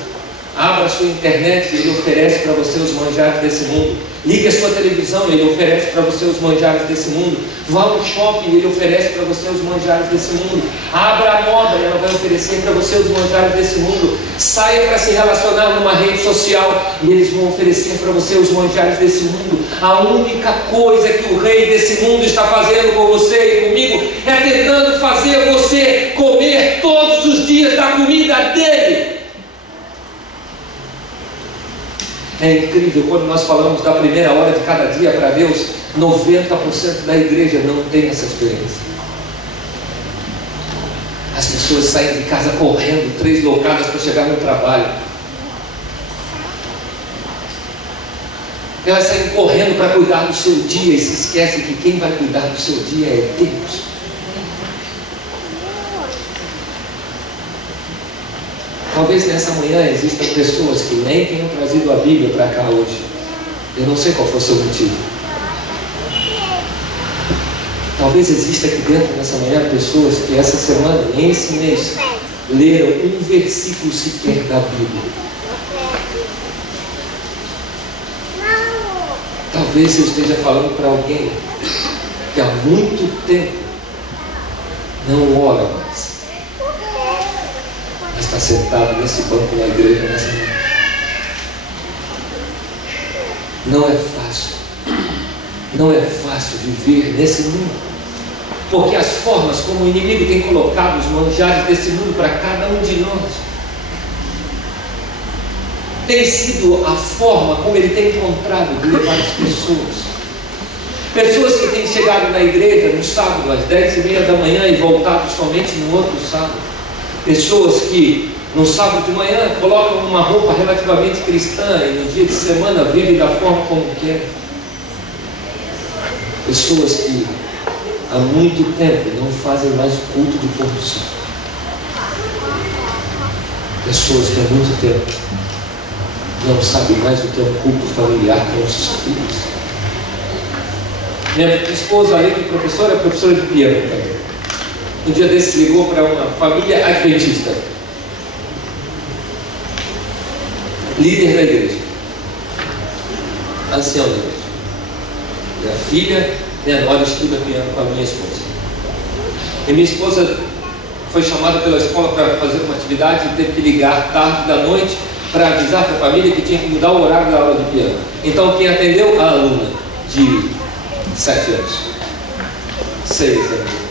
Abra a sua internet e ele oferece para você os manjares desse mundo. Ligue a sua televisão, Ele oferece para você os manjares desse mundo. Vá ao shopping, Ele oferece para você os manjares desse mundo. Abra a moda, ela vai oferecer para você os manjares desse mundo. Saia para se relacionar numa rede social e eles vão oferecer para você os manjares desse mundo. A única coisa que o rei desse mundo está fazendo com você e comigo é tentando fazer você comer todos os dias da comida dele. É incrível, quando nós falamos da primeira hora de cada dia para Deus, 90% da igreja não tem essa experiência. As pessoas saem de casa correndo 3 loucadas para chegar no trabalho. Elas saem correndo para cuidar do seu dia e se esquecem que quem vai cuidar do seu dia é Deus. Talvez nessa manhã existam pessoas que nem tenham trazido a Bíblia para cá hoje. Eu não sei qual foi o seu motivo. Talvez exista aqui dentro nessa manhã pessoas que essa semana, esse mês, leram um versículo sequer da Bíblia. Talvez eu esteja falando para alguém que há muito tempo não ora mais. Está sentado nesse banco na igreja nessa manhã. Não é fácil. Não é fácil viver nesse mundo. Porque as formas como o inimigo tem colocado os manjares desse mundo para cada um de nós tem sido a forma como ele tem encontrado de levar as pessoas. Pessoas que têm chegado na igreja no sábado às 10h30 da manhã e voltado somente no outro sábado. Pessoas que no sábado de manhã colocam uma roupa relativamente cristã e no dia de semana vivem da forma como querem. Pessoas que há muito tempo não fazem mais culto de pôr do sol. Pessoas que há muito tempo não sabem mais o que é um culto familiar com os seus filhos. Minha esposa, além de professora, é professora de piano também. Um dia desse ligou para uma família adventista, líder da igreja, ancião da igreja. E a filha menor estuda piano com a minha esposa. E minha esposa foi chamada pela escola para fazer uma atividade e teve que ligar tarde da noite para avisar para a família que tinha que mudar o horário da aula de piano. Então quem atendeu? A aluna de 7 anos, 6 anos.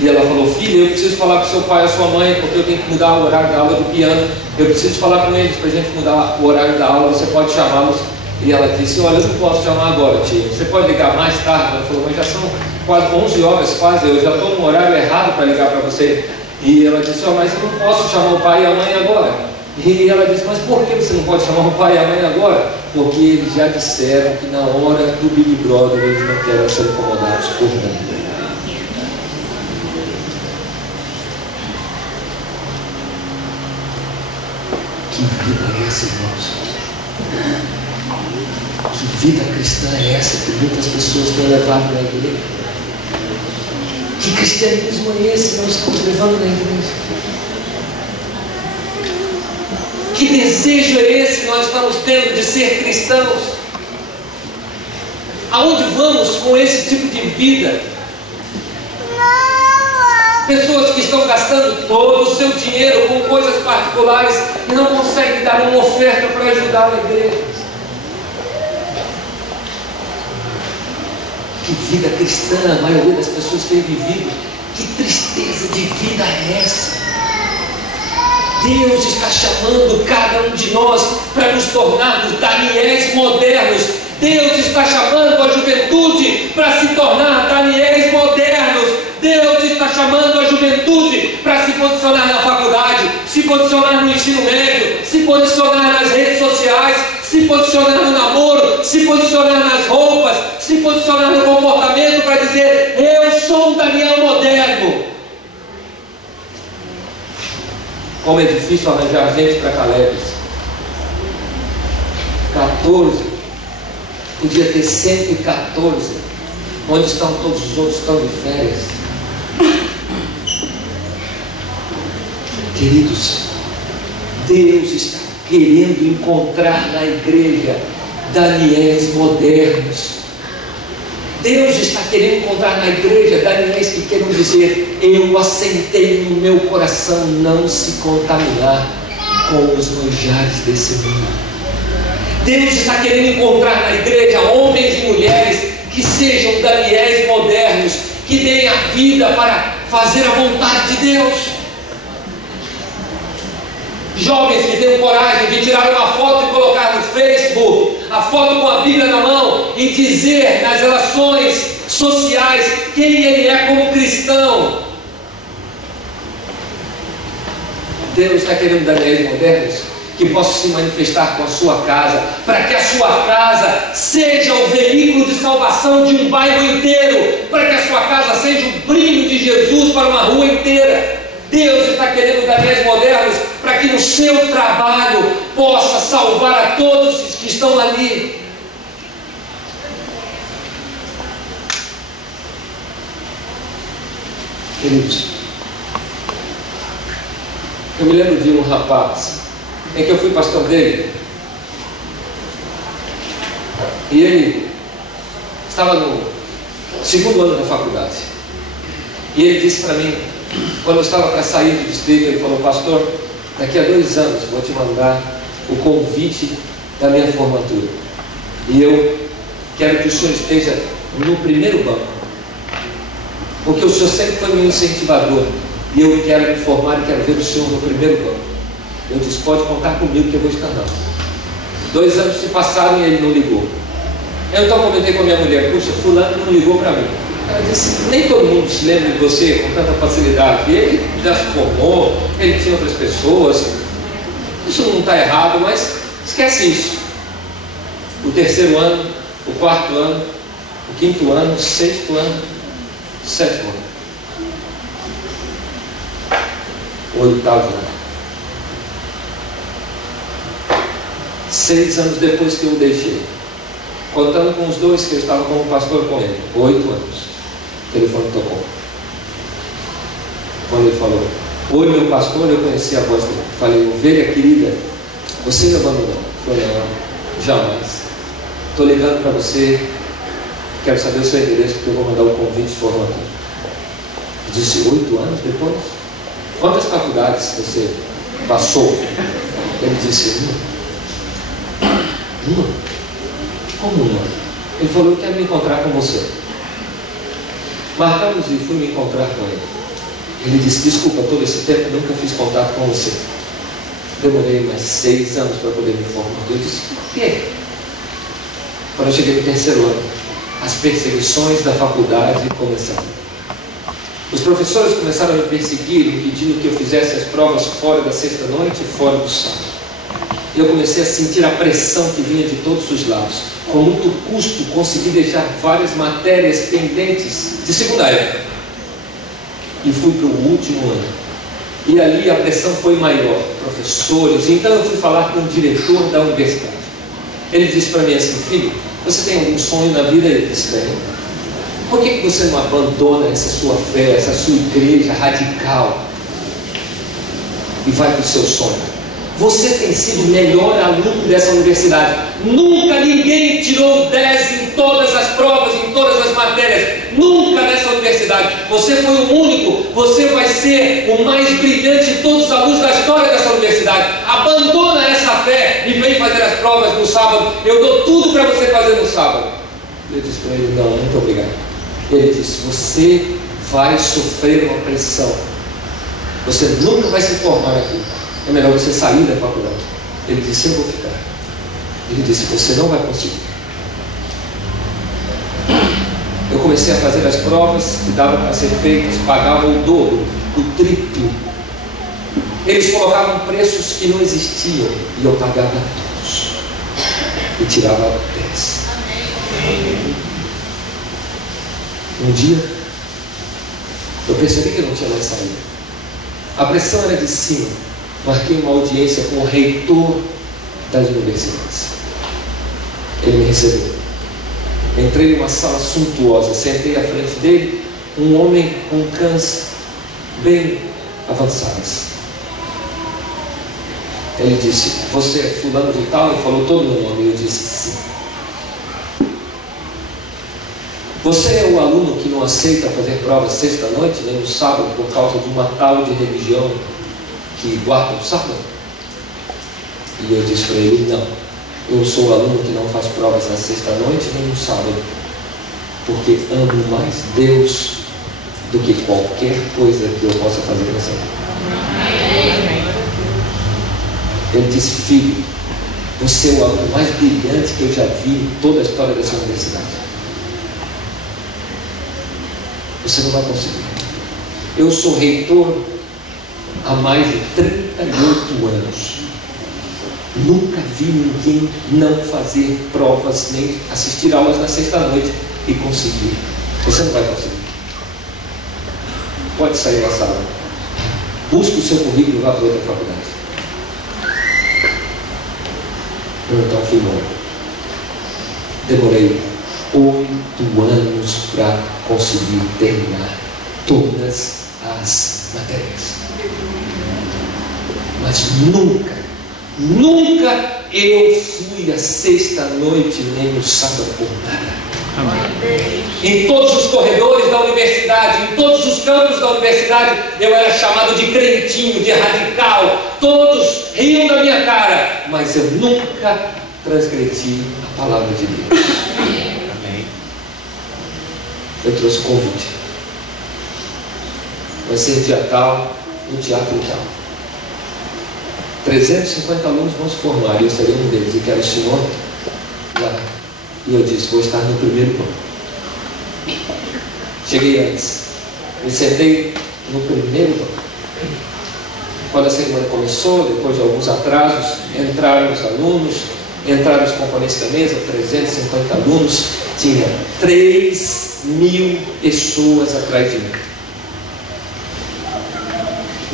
E ela falou: filha, eu preciso falar com seu pai ou sua mãe, porque eu tenho que mudar o horário da aula de piano. Eu preciso falar com eles para a gente mudar o horário da aula. Você pode chamá-los? E ela disse: olha, eu não posso chamar agora, tia. Você pode ligar mais tarde? Ela falou: mas já são quase 11 horas, quase. Eu já estou no horário errado para ligar para você. E ela disse: oh, mas eu não posso chamar o pai e a mãe agora. E ela disse: mas por que você não pode chamar o pai e a mãe agora? Porque eles já disseram que na hora do Big Brother eles não querem ser incomodados por nada. Que vida é essa, irmãos? Que vida cristã é essa que muitas pessoas têm levado na igreja? Que cristianismo é esse que nós estamos levando na igreja? Que desejo é esse que nós estamos tendo de ser cristãos? Aonde vamos com esse tipo de vida? Pessoas que estão gastando todo o seu dinheiro com coisas particulares e não conseguem dar uma oferta para ajudar a igreja. Que vida cristã a maioria das pessoas tem vivido. Que tristeza de vida é essa? Deus está chamando cada um de nós para nos tornarmos Daniéis modernos. Deus está chamando a juventude para se tornar Daniéis modernos. Deus está chamando a juventude para se posicionar na faculdade, se posicionar no ensino médio, se posicionar nas redes sociais, se posicionar no namoro, se posicionar nas roupas, se posicionar no comportamento para dizer: eu sou um Daniel moderno. Como é difícil arranjar gente para Caleb. 14, podia ter 114. Onde estão todos os outros? Estão de férias. Queridos, Deus está querendo encontrar na igreja Daniéis modernos. Deus está querendo encontrar na igreja Daniéis que queiram dizer: eu assentei no meu coração não se contaminar com os manjares desse mundo. Deus está querendo encontrar na igreja homens e mulheres que sejam Daniéis modernos, que deem a vida para fazer a vontade de Deus. Jovens que tenham coragem de tirar uma foto e colocar no Facebook, a foto com a Bíblia na mão, e dizer nas relações sociais quem ele é como cristão. Deus está querendo Daniéis modernos que possam se manifestar com a sua casa, para que a sua casa seja o veículo de salvação de um bairro inteiro, para que a sua casa seja o brilho de Jesus para uma rua inteira. Deus está querendo Daniéis modernos para que no seu trabalho possa salvar a todos os que estão ali. Queridos, eu me lembro de um rapaz em que eu fui pastor dele, e ele estava no segundo ano da faculdade, e ele disse para mim, quando eu estava para sair do distrito, ele falou: pastor, daqui a 2 anos vou te mandar o convite da minha formatura, e eu quero que o senhor esteja no primeiro banco, porque o senhor sempre foi meu incentivador, e eu quero me formar e quero ver o senhor no primeiro banco. Eu disse: pode contar comigo que eu vou estar não. 2 anos se passaram e ele não ligou. Eu então comentei com a minha mulher: puxa, fulano não ligou para mim. Ela disse: nem todo mundo se lembra de você com tanta facilidade. Ele já se formou, ele tinha outras pessoas. Isso não está errado, mas esquece isso. O 3º ano, o 4º ano, o 5º ano, o 6º ano, o 7º ano, o 8º ano. 6 anos depois que eu o deixei, contando com os 2 que eu estava como pastor com ele, 8 anos, o telefone tocou. Quando ele falou: oi, meu pastor, eu conheci a voz dele. Falei: ovelha querida, você me abandonou? Falei: não, jamais. Estou ligando para você, quero saber o seu endereço, porque eu vou mandar o convite de formatura. Eu disse: 8 anos depois? Quantas faculdades você passou? Ele disse: uma. Como uma? Ele falou: eu quero me encontrar com você. Marcamos e fui me encontrar com ele. Ele disse: desculpa, todo esse tempo nunca fiz contato com você. Demorei mais 6 anos para poder me formar. Eu disse: por quê? Quando eu cheguei no 3º ano, as perseguições da faculdade começaram. Os professores começaram a me perseguir, impedindo que eu fizesse as provas fora da sexta-noite e fora do sábado. E eu comecei a sentir a pressão que vinha de todos os lados. Com muito custo, consegui deixar várias matérias pendentes de segunda época. E fui para o último ano. E ali a pressão foi maior, professores. Então eu fui falar com o diretor da universidade. Ele disse para mim assim: filho, você tem algum sonho na vida? Ele disse: tem. Por que você não abandona essa sua fé, essa sua igreja radical e vai para o seu sonho? Você tem sido o melhor aluno dessa universidade. Nunca ninguém tirou 10 em todas as provas, em todas as matérias. Nunca nessa universidade. Você foi o único. Você vai ser o mais brilhante de todos os alunos da história dessa universidade. Abandona essa fé e vem fazer as provas no sábado. Eu dou tudo para você fazer no sábado. Eu disse para ele: não, muito obrigado. Ele disse: você vai sofrer uma pressão. Você nunca vai se formar aqui. É melhor você sair da faculdade. Ele disse: eu vou ficar. Ele disse: você não vai conseguir. Eu comecei a fazer as provas que davam para ser feitas, pagava o dobro, o triplo. Eles colocavam preços que não existiam e eu pagava todos e tirava 10. Um dia eu percebi que não tinha mais saída. A pressão era de cima. Marquei uma audiência com o reitor das universidades. Ele me recebeu. Entrei em uma sala suntuosa, sentei à frente dele, um homem com câncer bem avançadas. Ele disse: você é fulano de tal? Ele falou todo o meu nome. Eu disse: sim. Você é o aluno que não aceita fazer prova sexta-noite, nem no sábado, por causa de uma tal de religião que guarda o sábado? E eu disse para ele: não, eu sou o aluno que não faz provas na sexta-noite nem no sábado, porque amo mais Deus do que qualquer coisa que eu possa fazer nessa vida. Ele disse: filho, você é o aluno mais brilhante que eu já vi em toda a história dessa universidade. Você não vai conseguir. Eu sou reitor há mais de 38 anos. Nunca vi ninguém não fazer provas nem assistir aulas na sexta-noite e conseguir. Você não vai conseguir. Pode sair da sala. Busque o seu currículo e vá para outra faculdade. Eu então fui embora. Demorei 8 anos para conseguir terminar todas as matérias. Mas nunca eu fui à sexta-noite nem no sábado por nada. Amém. Em todos os corredores da universidade, em todos os campos da universidade, eu era chamado de crentinho, de radical. Todos riam da minha cara, mas eu nunca transgredi a palavra de Deus. Amém. Eu trouxe o convite. Vai ser dia tal, no teatro tal. 350 alunos vão se formar e eu serei um deles. E quero o senhor lá. E eu disse: vou estar no primeiro banco. Cheguei antes, me sentei no primeiro banco. Quando a cerimônia começou, depois de alguns atrasos, entraram os alunos, entraram os componentes da mesa, 350 alunos, tinha 3.000 pessoas atrás de mim.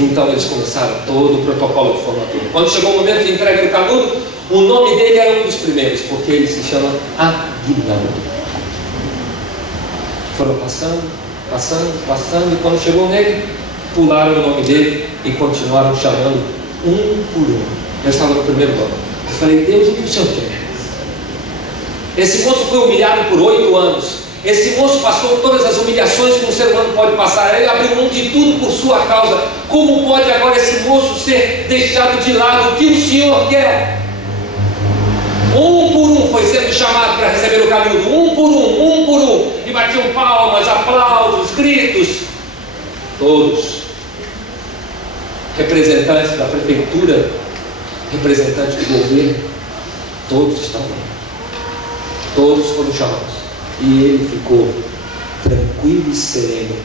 Então eles começaram todo o protocolo de formatura. Quando chegou o momento de entrega do canudo, o nome dele era um dos primeiros, porque ele se chama Aguinaldo. Foram passando, e quando chegou nele, pularam o nome dele e continuaram chamando um por um. Eu estava no primeiro banco. Eu falei: Deus, o que o senhor quer? Esse moço foi humilhado por 8 anos. Esse moço passou todas as humilhações que um ser humano pode passar. Ele abriu mão de tudo por sua causa. Como pode agora esse moço ser deixado de lado? O que o senhor quer? Um por um foi sendo chamado para receber o canudo. Um por um. E batiam palmas, aplausos, gritos. Todos. Representantes da prefeitura, representantes do governo, todos estavam lá. Todos foram chamados. E ele ficou tranquilo e sereno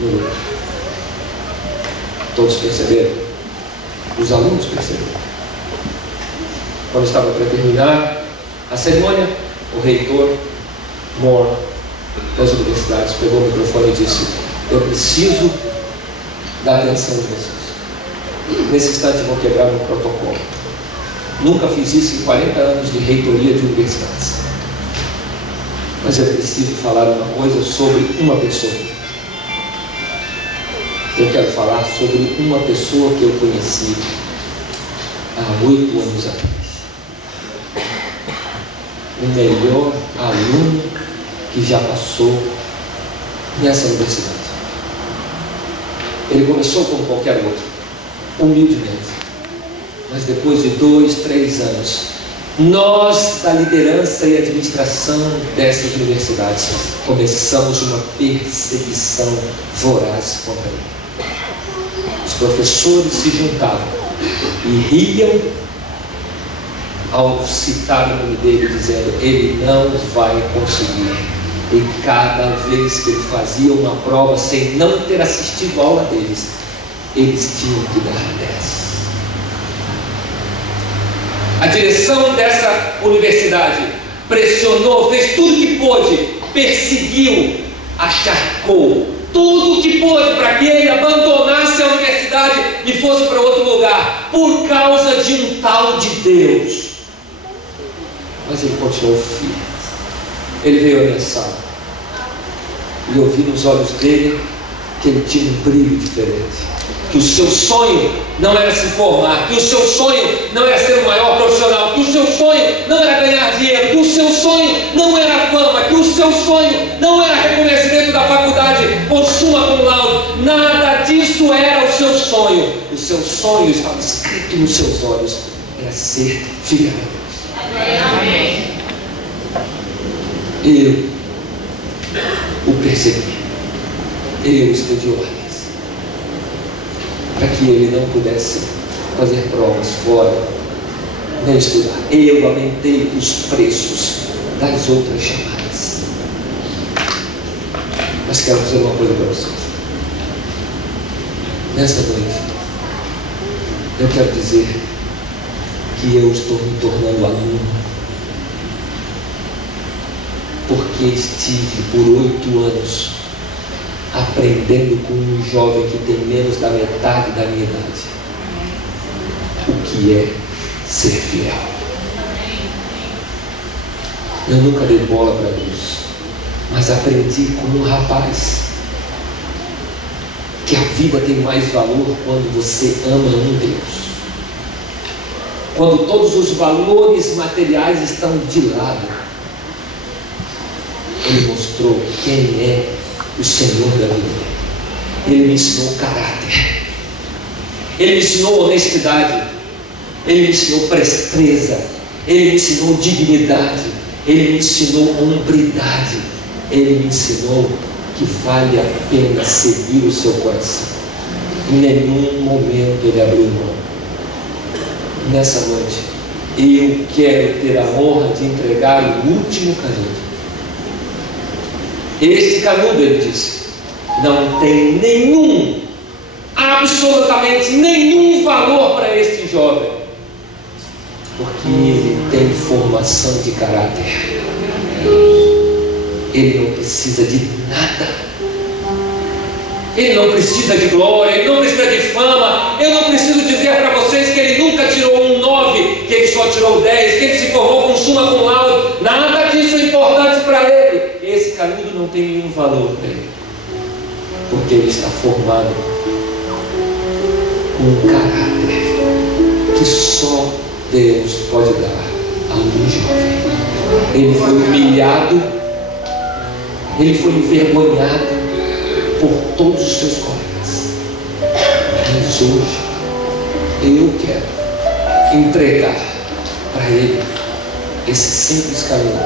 no lugar. Todos perceberam. Os alunos perceberam. Quando estava para terminar a cerimônia, o reitor Moore das universidades pegou o microfone e disse: eu preciso da atenção de vocês. Nesse instante vou quebrar um protocolo. Nunca fiz isso em 40 anos de reitoria de universidades. Mas eu preciso falar uma coisa sobre uma pessoa. Eu quero falar sobre uma pessoa que eu conheci há 8 anos atrás. O melhor aluno que já passou nessa universidade. Ele começou como qualquer outro, humildemente. Mas depois de 2, 3 anos, nós da liderança e administração dessas universidades começamos uma perseguição voraz contra ele. Os professores se juntavam e riam ao citar o nome dele, dizendo: ele não vai conseguir. E cada vez que ele fazia uma prova sem não ter assistido a aula deles, eles tinham que dar 10. A direção dessa universidade pressionou, fez tudo que pôde, perseguiu, acharcou tudo que pôde para que ele abandonasse a universidade e fosse para outro lugar, por causa de um tal de Deus. Mas ele continuou firme. Ele veio à minha sala e eu vi nos olhos dele que ele tinha um brilho diferente. Que o seu sonho não era se formar, que o seu sonho não era ser o maior profissional, que o seu sonho não era ganhar dinheiro, que o seu sonho não era fama, que o seu sonho Nada disso era o seu sonho. O seu sonho estava escrito nos seus olhos. Era ser fiel a Deus. Amém. Eu o persegui. Eu estudei ordens para que ele não pudesse fazer provas fora, nem estudar. Eu aumentei os preços das outras chamadas. Mas quero dizer uma coisa para vocês. Nessa noite, eu quero dizer que eu estou me tornando aluno, porque estive por 8 anos aprendendo com um jovem que tem menos da metade da minha idade o que é ser fiel. Eu nunca dei bola para Deus, mas aprendi com um rapaz que a vida tem mais valor quando você ama um Deus. Quando todos os valores materiais estão de lado, ele mostrou quem é o Senhor da vida. Ele me ensinou caráter, ele me ensinou honestidade, ele me ensinou presteza, ele me ensinou dignidade, ele me ensinou hombridade, ele me ensinou que vale a pena seguir o seu coração. Em nenhum momento ele abriu mão. Nessa noite, eu quero ter a honra de entregar o último canudo. Este canudo, ele disse, não tem nenhum, absolutamente nenhum valor para este jovem, porque ele tem formação de caráter. Ele não precisa de nada. Ele não precisa de glória, ele não precisa de fama. Eu não preciso dizer para vocês que ele nunca tirou um 9, que ele só tirou 10, que ele se formou com summa cum laude. Nada disso é importante para ele. Esse canudo não tem nenhum valor para ele, porque ele está formado com um caráter que só Deus pode dar a um jovem. Ele foi humilhado, ele foi envergonhado por todos os seus colegas. Mas hoje eu quero entregar para ele esse simples caminho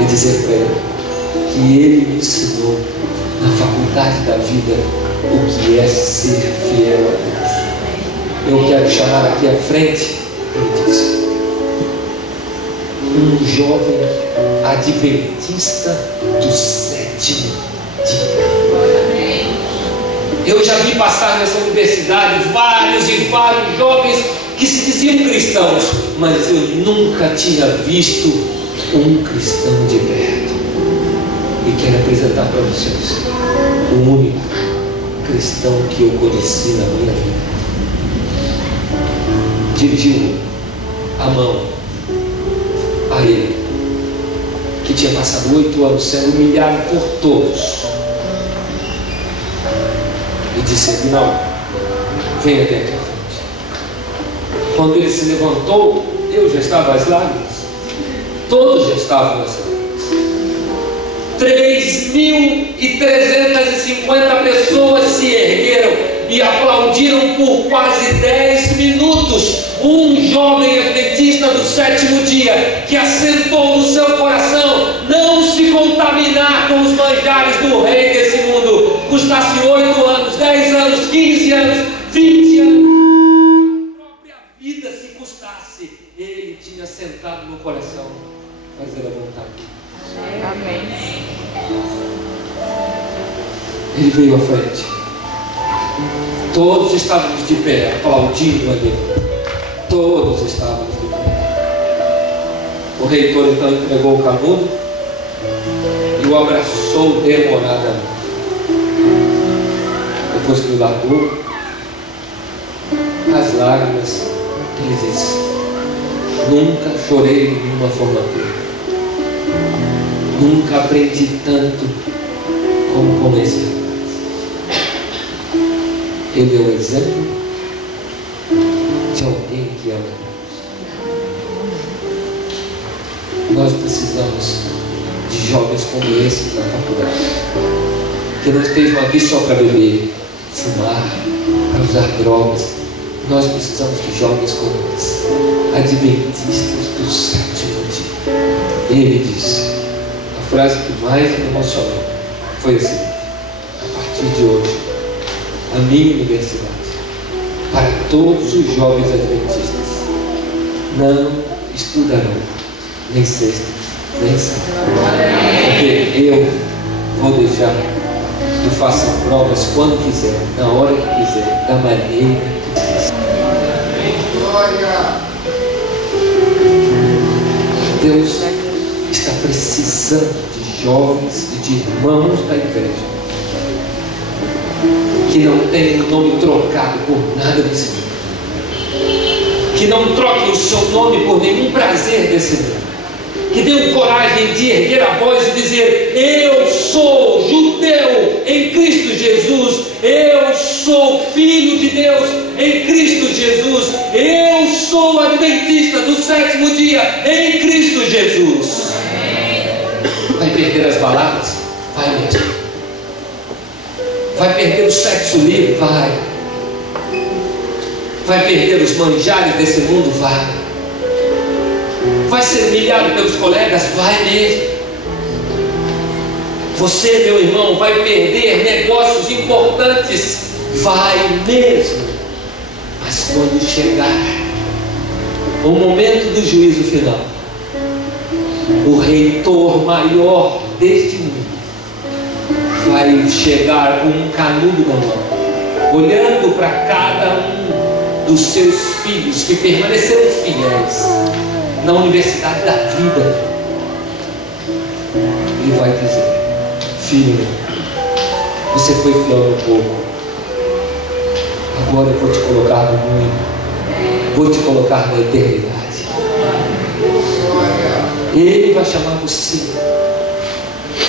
e dizer para ele que ele me ensinou na faculdade da vida o que é ser fiel a Deus. Eu quero chamar aqui à frente, ele disse, um jovem adventista do 7º dia. Eu já vi passar nessa universidade vários e vários jovens que se diziam cristãos, mas eu nunca tinha visto um cristão de perto. E quero apresentar para vocês o único cristão que eu conheci na minha vida. Dirigiu a mão a ele, que tinha passado 8 anos sendo humilhado por todos, e disse: não, venha até aqui à frente. Quando ele se levantou, eu já estava às lágrimas, todos já estavam às lágrimas. 3.350 pessoas se ergueram e aplaudiram por quase 10 minutos um jovem adventista do 7º dia, que assentou no seu coração não se contaminar com os manjares do rei desse mundo, custasse 8 anos, 10 anos, 15 anos, 20 anos, a própria vida se custasse, ele tinha sentado no coração fazer a vontade de Deus. Amém. Ele veio à frente, todos estávamos de pé aplaudindo a Deus, todos estávamos de pé. O reitor então entregou o canudo e o abraçou demoradamente. Depois que o largou, as lágrimas, ele disse: nunca chorei em uma formatura, nunca aprendi tanto como com esse rapaz. Ele é o exemplo de alguém que ama Deus. Nós precisamos de jovens como esses na faculdade, que não estejam aqui só para beber, fumar, para usar drogas. Nós precisamos de jovens como esse, adventistas do sétimo dia. Ele disse, a frase que mais me emocionou foi assim: a partir de hoje, a minha universidade, para todos os jovens adventistas, não estudarão nem sexta, nem sábado, porque eu vou deixar que façam provas quando quiser, na hora que quiser, da maneira que quiser. Deus está precisando de jovens e de irmãos da igreja que não tenham o nome trocado por nada desse mundo, que não troquem o seu nome por nenhum prazer desse mundo, que tenham coragem de erguer a voz e dizer: eu sou judeu em Cristo Jesus, eu sou filho de Deus em Cristo Jesus, eu sou adventista do sétimo dia em Cristo Jesus. Vai perder as baladas? Vai mesmo. Vai perder o sexo livre? Vai. Vai perder os manjares desse mundo? Vai. Vai ser humilhado pelos colegas? Vai mesmo. Você, meu irmão, vai perder negócios importantes? Vai mesmo. Mas quando chegar o momento do juízo final, o reitor maior deste mundo vai chegar com um canudo na mão, olhando para cada um dos seus filhos que permaneceram fiéis na universidade da vida. Ele vai dizer: filho, você foi fiel um pouco, agora eu vou te colocar no mundo, vou te colocar na eternidade. Ele vai chamar você,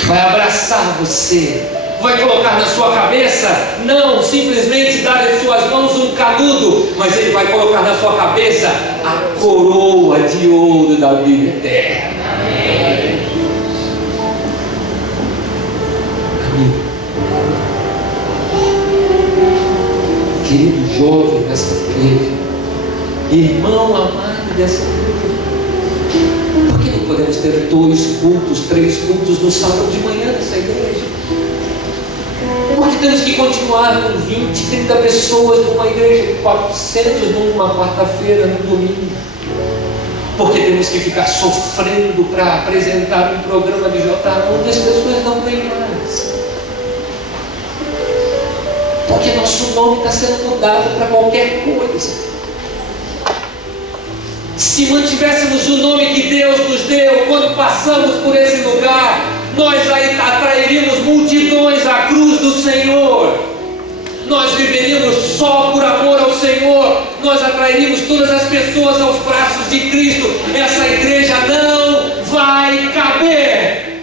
vai abraçar você, vai colocar na sua cabeça, não simplesmente dar em suas mãos um canudo, mas ele vai colocar na sua cabeça a coroa de ouro da vida eterna. Amigo, querido jovem dessa igreja, irmão amado dessa igreja, por que não podemos ter 2 cultos, 3 cultos no sábado de manhã nessa igreja? Por que temos que continuar com 20, 30 pessoas numa igreja de 400 numa quarta-feira, no domingo? Por que temos que ficar sofrendo para apresentar um programa de J onde as pessoas não vêm mais? Porque nosso nome está sendo mudado para qualquer coisa. Se mantivéssemos o nome que Deus nos deu quando passamos por esse lugar, nós aí atrairíamos multidões à cruz do Senhor. Nós viveríamos só por amor ao Senhor. Nós atrairíamos todas as pessoas aos braços de Cristo. Essa igreja não vai caber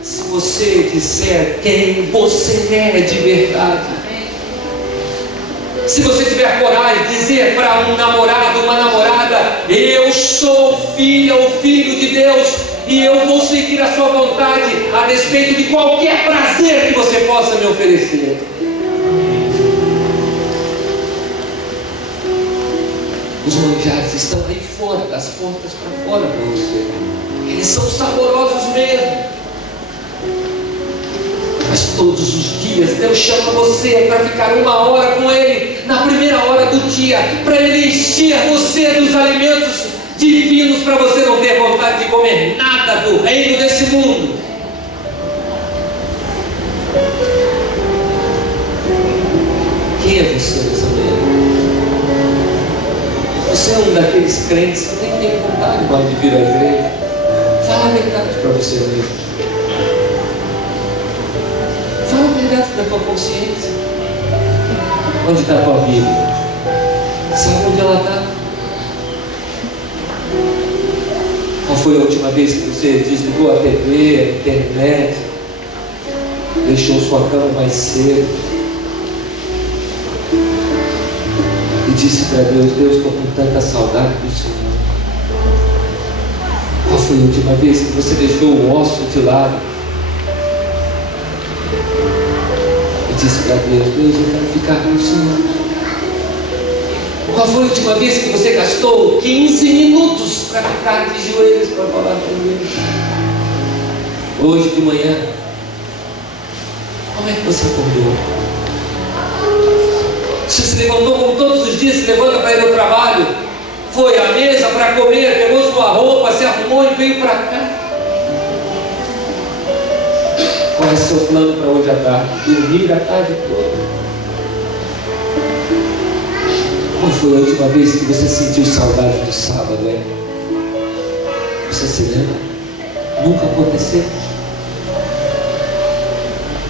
se você disser quem você é de verdade. Se você tiver coragem de dizer para um namorado, uma namorada: eu sou filha ou filho de Deus e eu vou seguir a sua vontade a despeito de qualquer prazer que você possa me oferecer. Os manjares estão aí fora, das portas para fora para você. Eles são saborosos mesmo. Mas todos os dias Deus chama você para ficar 1 hora com Ele, na primeira hora do dia, para Ele encher você dos alimentos divinos, para você não ter vontade de comer nada do reino desse mundo. Quem é você nessa manhã? Você é um daqueles crentes que nem tem vontade mais de vir à igreja? Fala a verdade para você mesmo. Fala a verdade da tua consciência. Onde está a tua Bíblia? Sabe onde ela está? Qual foi a última vez que você desligou a TV, a internet, deixou sua cama mais cedo e disse para Deus: Deus, estou com tanta saudade do Senhor? Qual foi a última vez que você deixou o ócio de lado e disse para Deus: Deus, eu quero ficar com o Senhor. Qual foi a última vez que você gastou 15 minutos para ficar de joelhos para falar com Deus? Hoje de manhã, como é que você acordou? Você se levantou como todos os dias, se levanta para ir ao trabalho, foi à mesa para comer, pegou sua roupa, se arrumou e veio para cá. Qual é o seu plano para hoje à tarde? Dormir a tarde toda? Qual foi a última vez que você sentiu saudade do sábado, Você se lembra? Nunca aconteceu?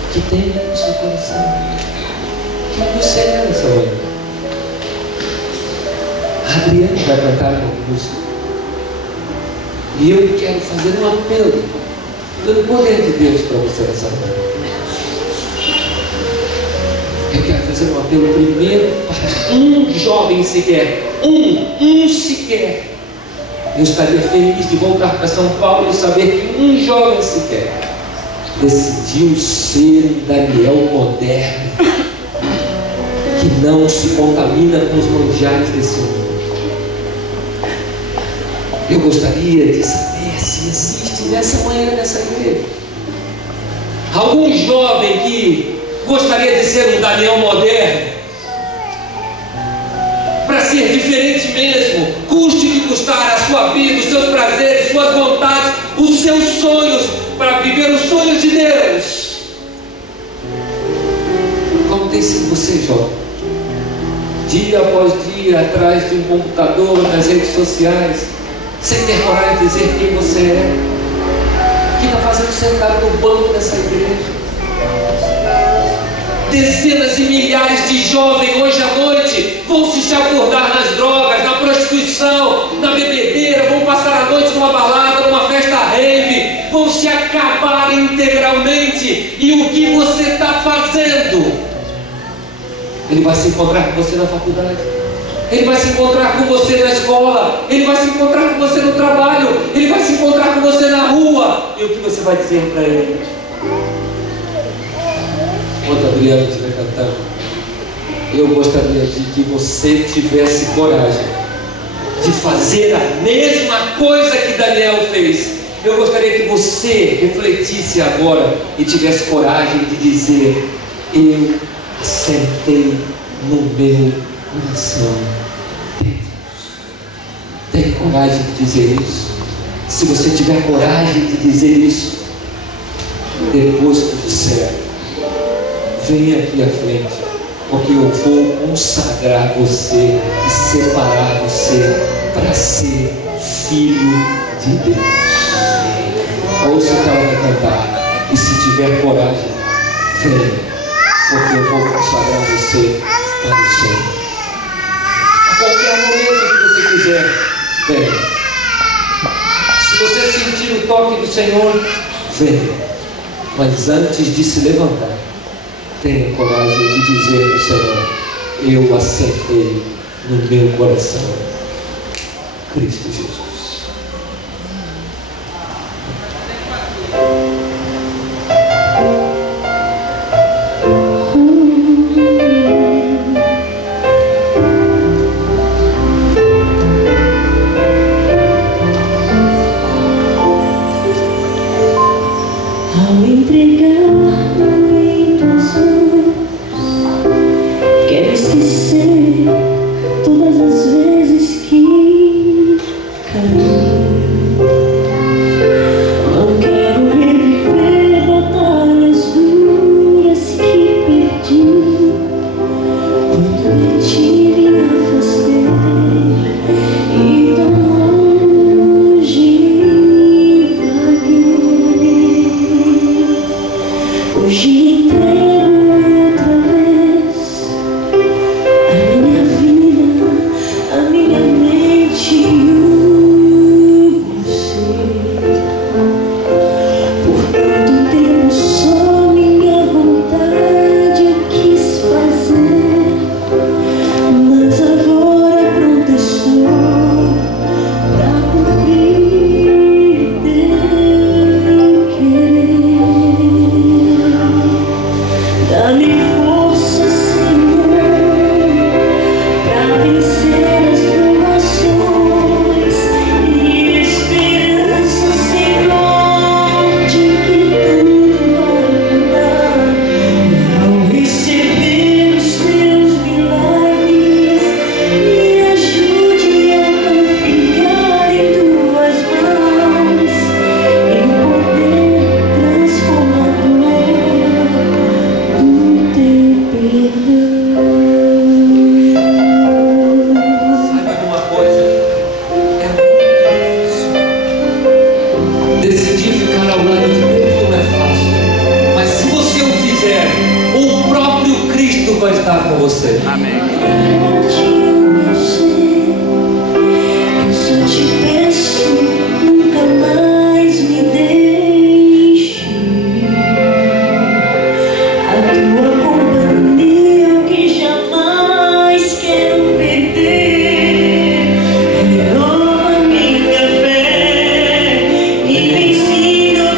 O que tem no seu coração? O que você é nessa manhã? A Adriana vai cantar uma música. E eu quero fazer um apelo pelo poder de Deus para você nessa manhã. Eu quero fazer um apelo primeiro para um jovem sequer. Um sequer. Eu estaria feliz de voltar para São Paulo e saber que um jovem sequer decidiu ser um Daniel moderno, que não se contamina com os manjares desse mundo. Eu gostaria de saber se existe nessa manhã, nessa igreja, algum jovem que gostaria de ser um Daniel moderno, para ser diferente mesmo, custe o que custar, a sua vida, os seus prazeres, suas vontades, os seus sonhos, para viver os sonhos de Deus. Como tem sido você, jovem? Dia após dia, atrás de um computador, nas redes sociais, sem ter coragem de dizer quem você é, que está fazendo sentado no banco dessa igreja. Dezenas e milhares de jovens hoje à noite vão se chafurdar nas drogas, na prostituição, na bebedeira, vão passar a noite numa balada, numa festa rave, vão se acabar integralmente. E o que você está fazendo? Ele vai se encontrar com você na faculdade, ele vai se encontrar com você na escola, ele vai se encontrar com você no trabalho, ele vai se encontrar com você na rua. E o que você vai dizer para ele? Enquanto a Adriana estiver cantando, eu gostaria de que você tivesse coragem de fazer a mesma coisa que Daniel fez. Eu gostaria que você refletisse agora e tivesse coragem de dizer: eu assentei no meu coração Deus. Tenha coragem de dizer isso. Se você tiver coragem de dizer isso, depois que eu disser, venha aqui à frente, porque eu vou consagrar você e separar você para ser filho de Deus. Ouça o que ela vai cantar, e se tiver coragem, venha, porque eu vou consagrar você para o Senhor. A qualquer momento que você quiser, venha. Se você sentir o toque do Senhor, venha. Mas antes de se levantar, tenha coragem de dizer ao Senhor: eu assentei no meu coração Cristo Jesus. Ao entregar em tuas mãos, quero esquecer todas as vezes que caí. Não quero reviver batalhas duras que perdi. Quando de ti me afastei e tão longe vaguei. Hoje entrego outra vez a minha vida, a minha mente e você. Por tanto tempo só minha vontade eu quis fazer, mas agora pronto estou pra cumprir teu querer. estar com você. Amém. Eu só te peço, nunca mais me deixe. A tua companhia é o que jamais quero perder. Renova minha fé e me ensina a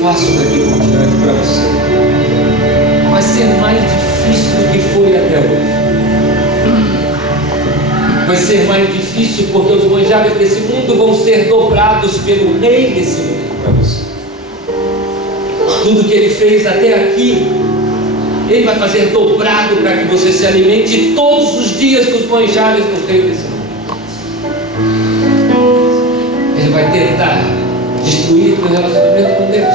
fácil daqui por diante para você. Vai ser mais difícil do que foi até hoje. Vai ser mais difícil porque os manjares desse mundo vão ser dobrados pelo rei desse mundo para você. Tudo que ele fez até aqui, ele vai fazer dobrado para que você se alimente todos os dias dos manjares do rei desse mundo. Ele vai tentar destruir o teu relacionamento com Deus.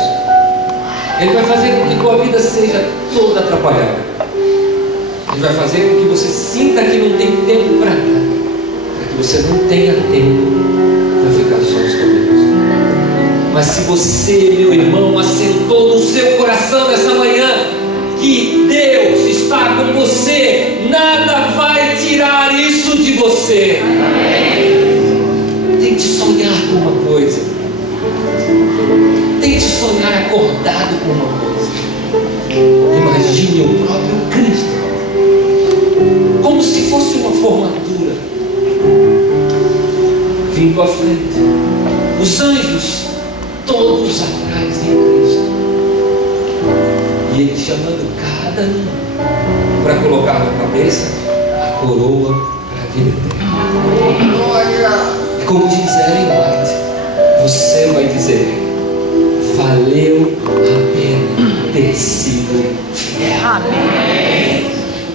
Ele vai fazer com que tua vida seja toda atrapalhada. Ele vai fazer com que você sinta que não tem tempo para nada, para que você não tenha tempo para ficar sós com Deus. Mas se você, meu irmão, assentou no seu coração nessa manhã que Deus está com você, nada vai tirar isso de você. Tente sonhar com uma coisa. Tente sonhar acordado com uma coisa. Imagine o próprio Cristo como se fosse uma formatura vindo à frente, os anjos todos atrás de Cristo, e Ele chamando cada um para colocar na cabeça a coroa para a vida eterna. E como diz Ellen White, você vai dizer: valeu a pena ter sido fiel. Amém.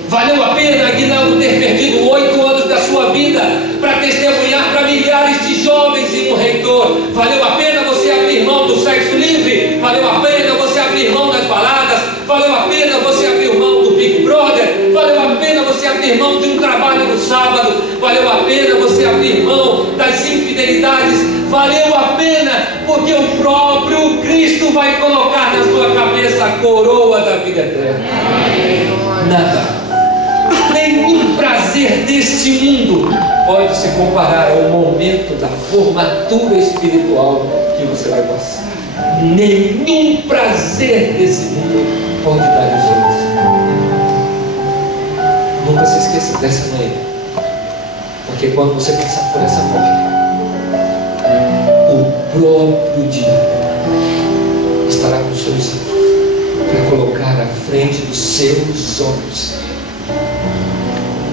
Valeu a pena, Aguinaldo, ter perdido 8 anos da sua vida para testemunhar para milhares de jovens e um reitor. Valeu a pena você abrir mão do sexo livre. Valeu a pena você abrir mão das baladas. Valeu a pena você abrir mão do Big Brother. Valeu a pena você abrir mão de um trabalho no sábado. Valeu a pena você abrir mão das infidelidades. Valeu a pena porque o próprio Cristo vai colocar na sua cabeça a coroa da vida eterna. Nada, nenhum prazer deste mundo pode se comparar ao momento da formatura espiritual que você vai passar. Nenhum prazer desse mundo pode dar os outros. Nunca se esqueça dessa manhã, porque quando você passar por essa porta, o próprio dia estará com seus anjos para colocar à frente dos seus olhos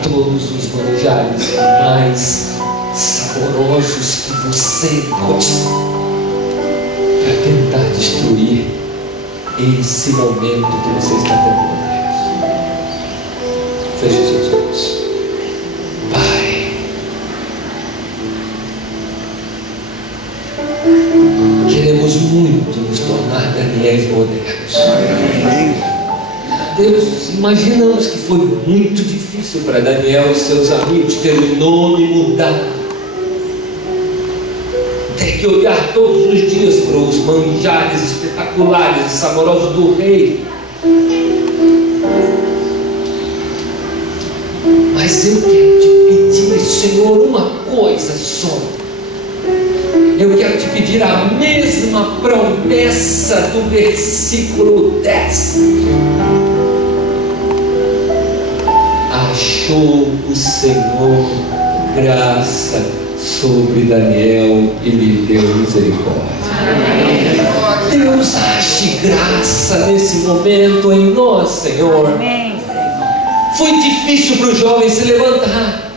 todos os manjares mais saborosos que você gosta, para tentar destruir esse momento que você está tendo. Feche seus olhos. Pai, queremos muito nos tornar Daniéis modernos. Deus, imaginamos que foi muito difícil para Daniel e seus amigos ter o nome mudado, ter que olhar todos os dias para os manjares espetaculares e saborosos do rei. Mas eu quero te pedir, Senhor, uma coisa só. Eu quero te pedir a mesma promessa do versículo 10. Achou o Senhor graça sobre Daniel e lhe deu misericórdia. Deus ache graça nesse momento em nós, Senhor. Foi difícil para os jovens se levantar.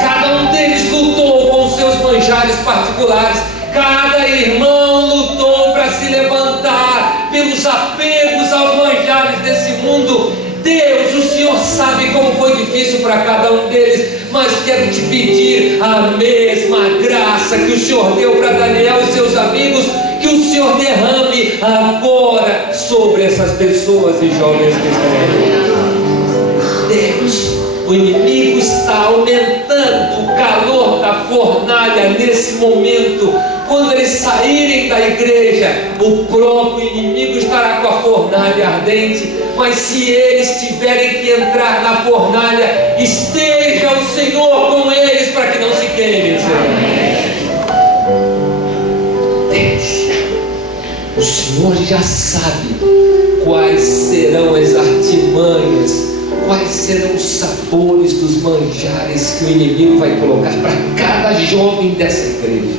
Cada um deles lutou com os seus manjares particulares. Cada irmão lutou para se levantar pelos apegos aos manjares desse mundo. Deus, o Senhor sabe como foi difícil para cada um deles, mas quero te pedir a mesma graça que o Senhor deu para Daniel e seus amigos, que o Senhor derrame agora sobre essas pessoas e jovens que estão aqui. Deus, o inimigo está aumentando o calor da fornalha nesse momento. Quando eles saírem da igreja, o próprio inimigo estará com a fornalha ardente. Mas se eles tiverem que entrar na fornalha, esteja o Senhor com eles para que não se queimem, Senhor. Deixa. O Senhor já sabe quais serão as artimanhas, quais serão os sabores dos manjares que o inimigo vai colocar para cada jovem dessa igreja,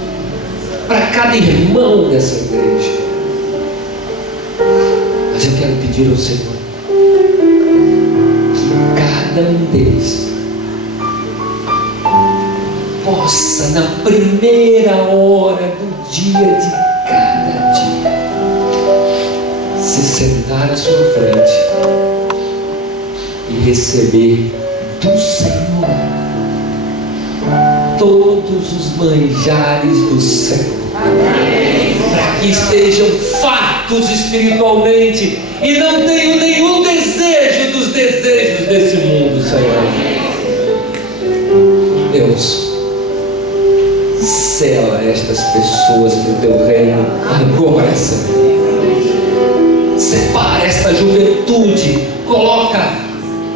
para cada irmão dessa igreja. Mas eu quero pedir ao Senhor que cada um deles possa, na primeira hora do dia de cada dia, se sentar à sua frente e receber do Senhor todos os manjares do céu, para que estejam fartos espiritualmente e não tenham nenhum desejo dos desejos desse mundo, Senhor. Deus, sela estas pessoas no teu reino agora, Senhor. Separa esta juventude, coloca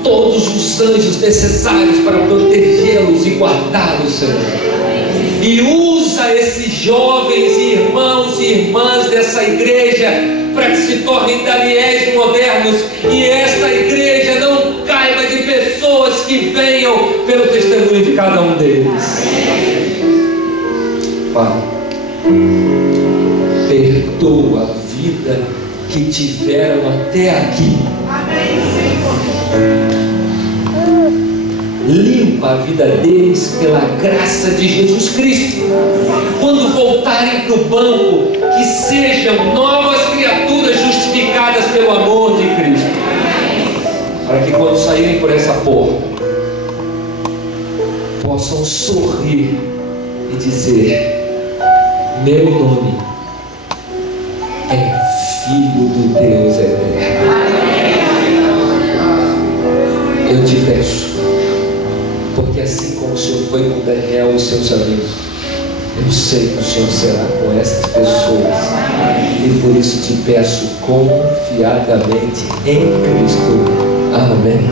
todos os anjos necessários para protegê-los e guardá-los, Senhor. E usa esses jovens irmãos e irmãs dessa igreja para que se tornem Daniéis modernos, e esta igreja não caiba de pessoas que venham pelo testemunho de cada um deles. Pai, perdoa a vida que tiveram até aqui. Amém, Senhor. Limpa a vida deles pela graça de Jesus Cristo. Quando voltarem para o banco, que sejam novas criaturas justificadas pelo amor de Cristo, para que quando saírem por essa porta possam sorrir e dizer: meu nome é Filho do Deus Eterno. Eu te peço, porque assim como o Senhor foi com Daniel e seus amigos, eu sei que o Senhor será com essas pessoas, e por isso te peço confiadamente em Cristo. Amém.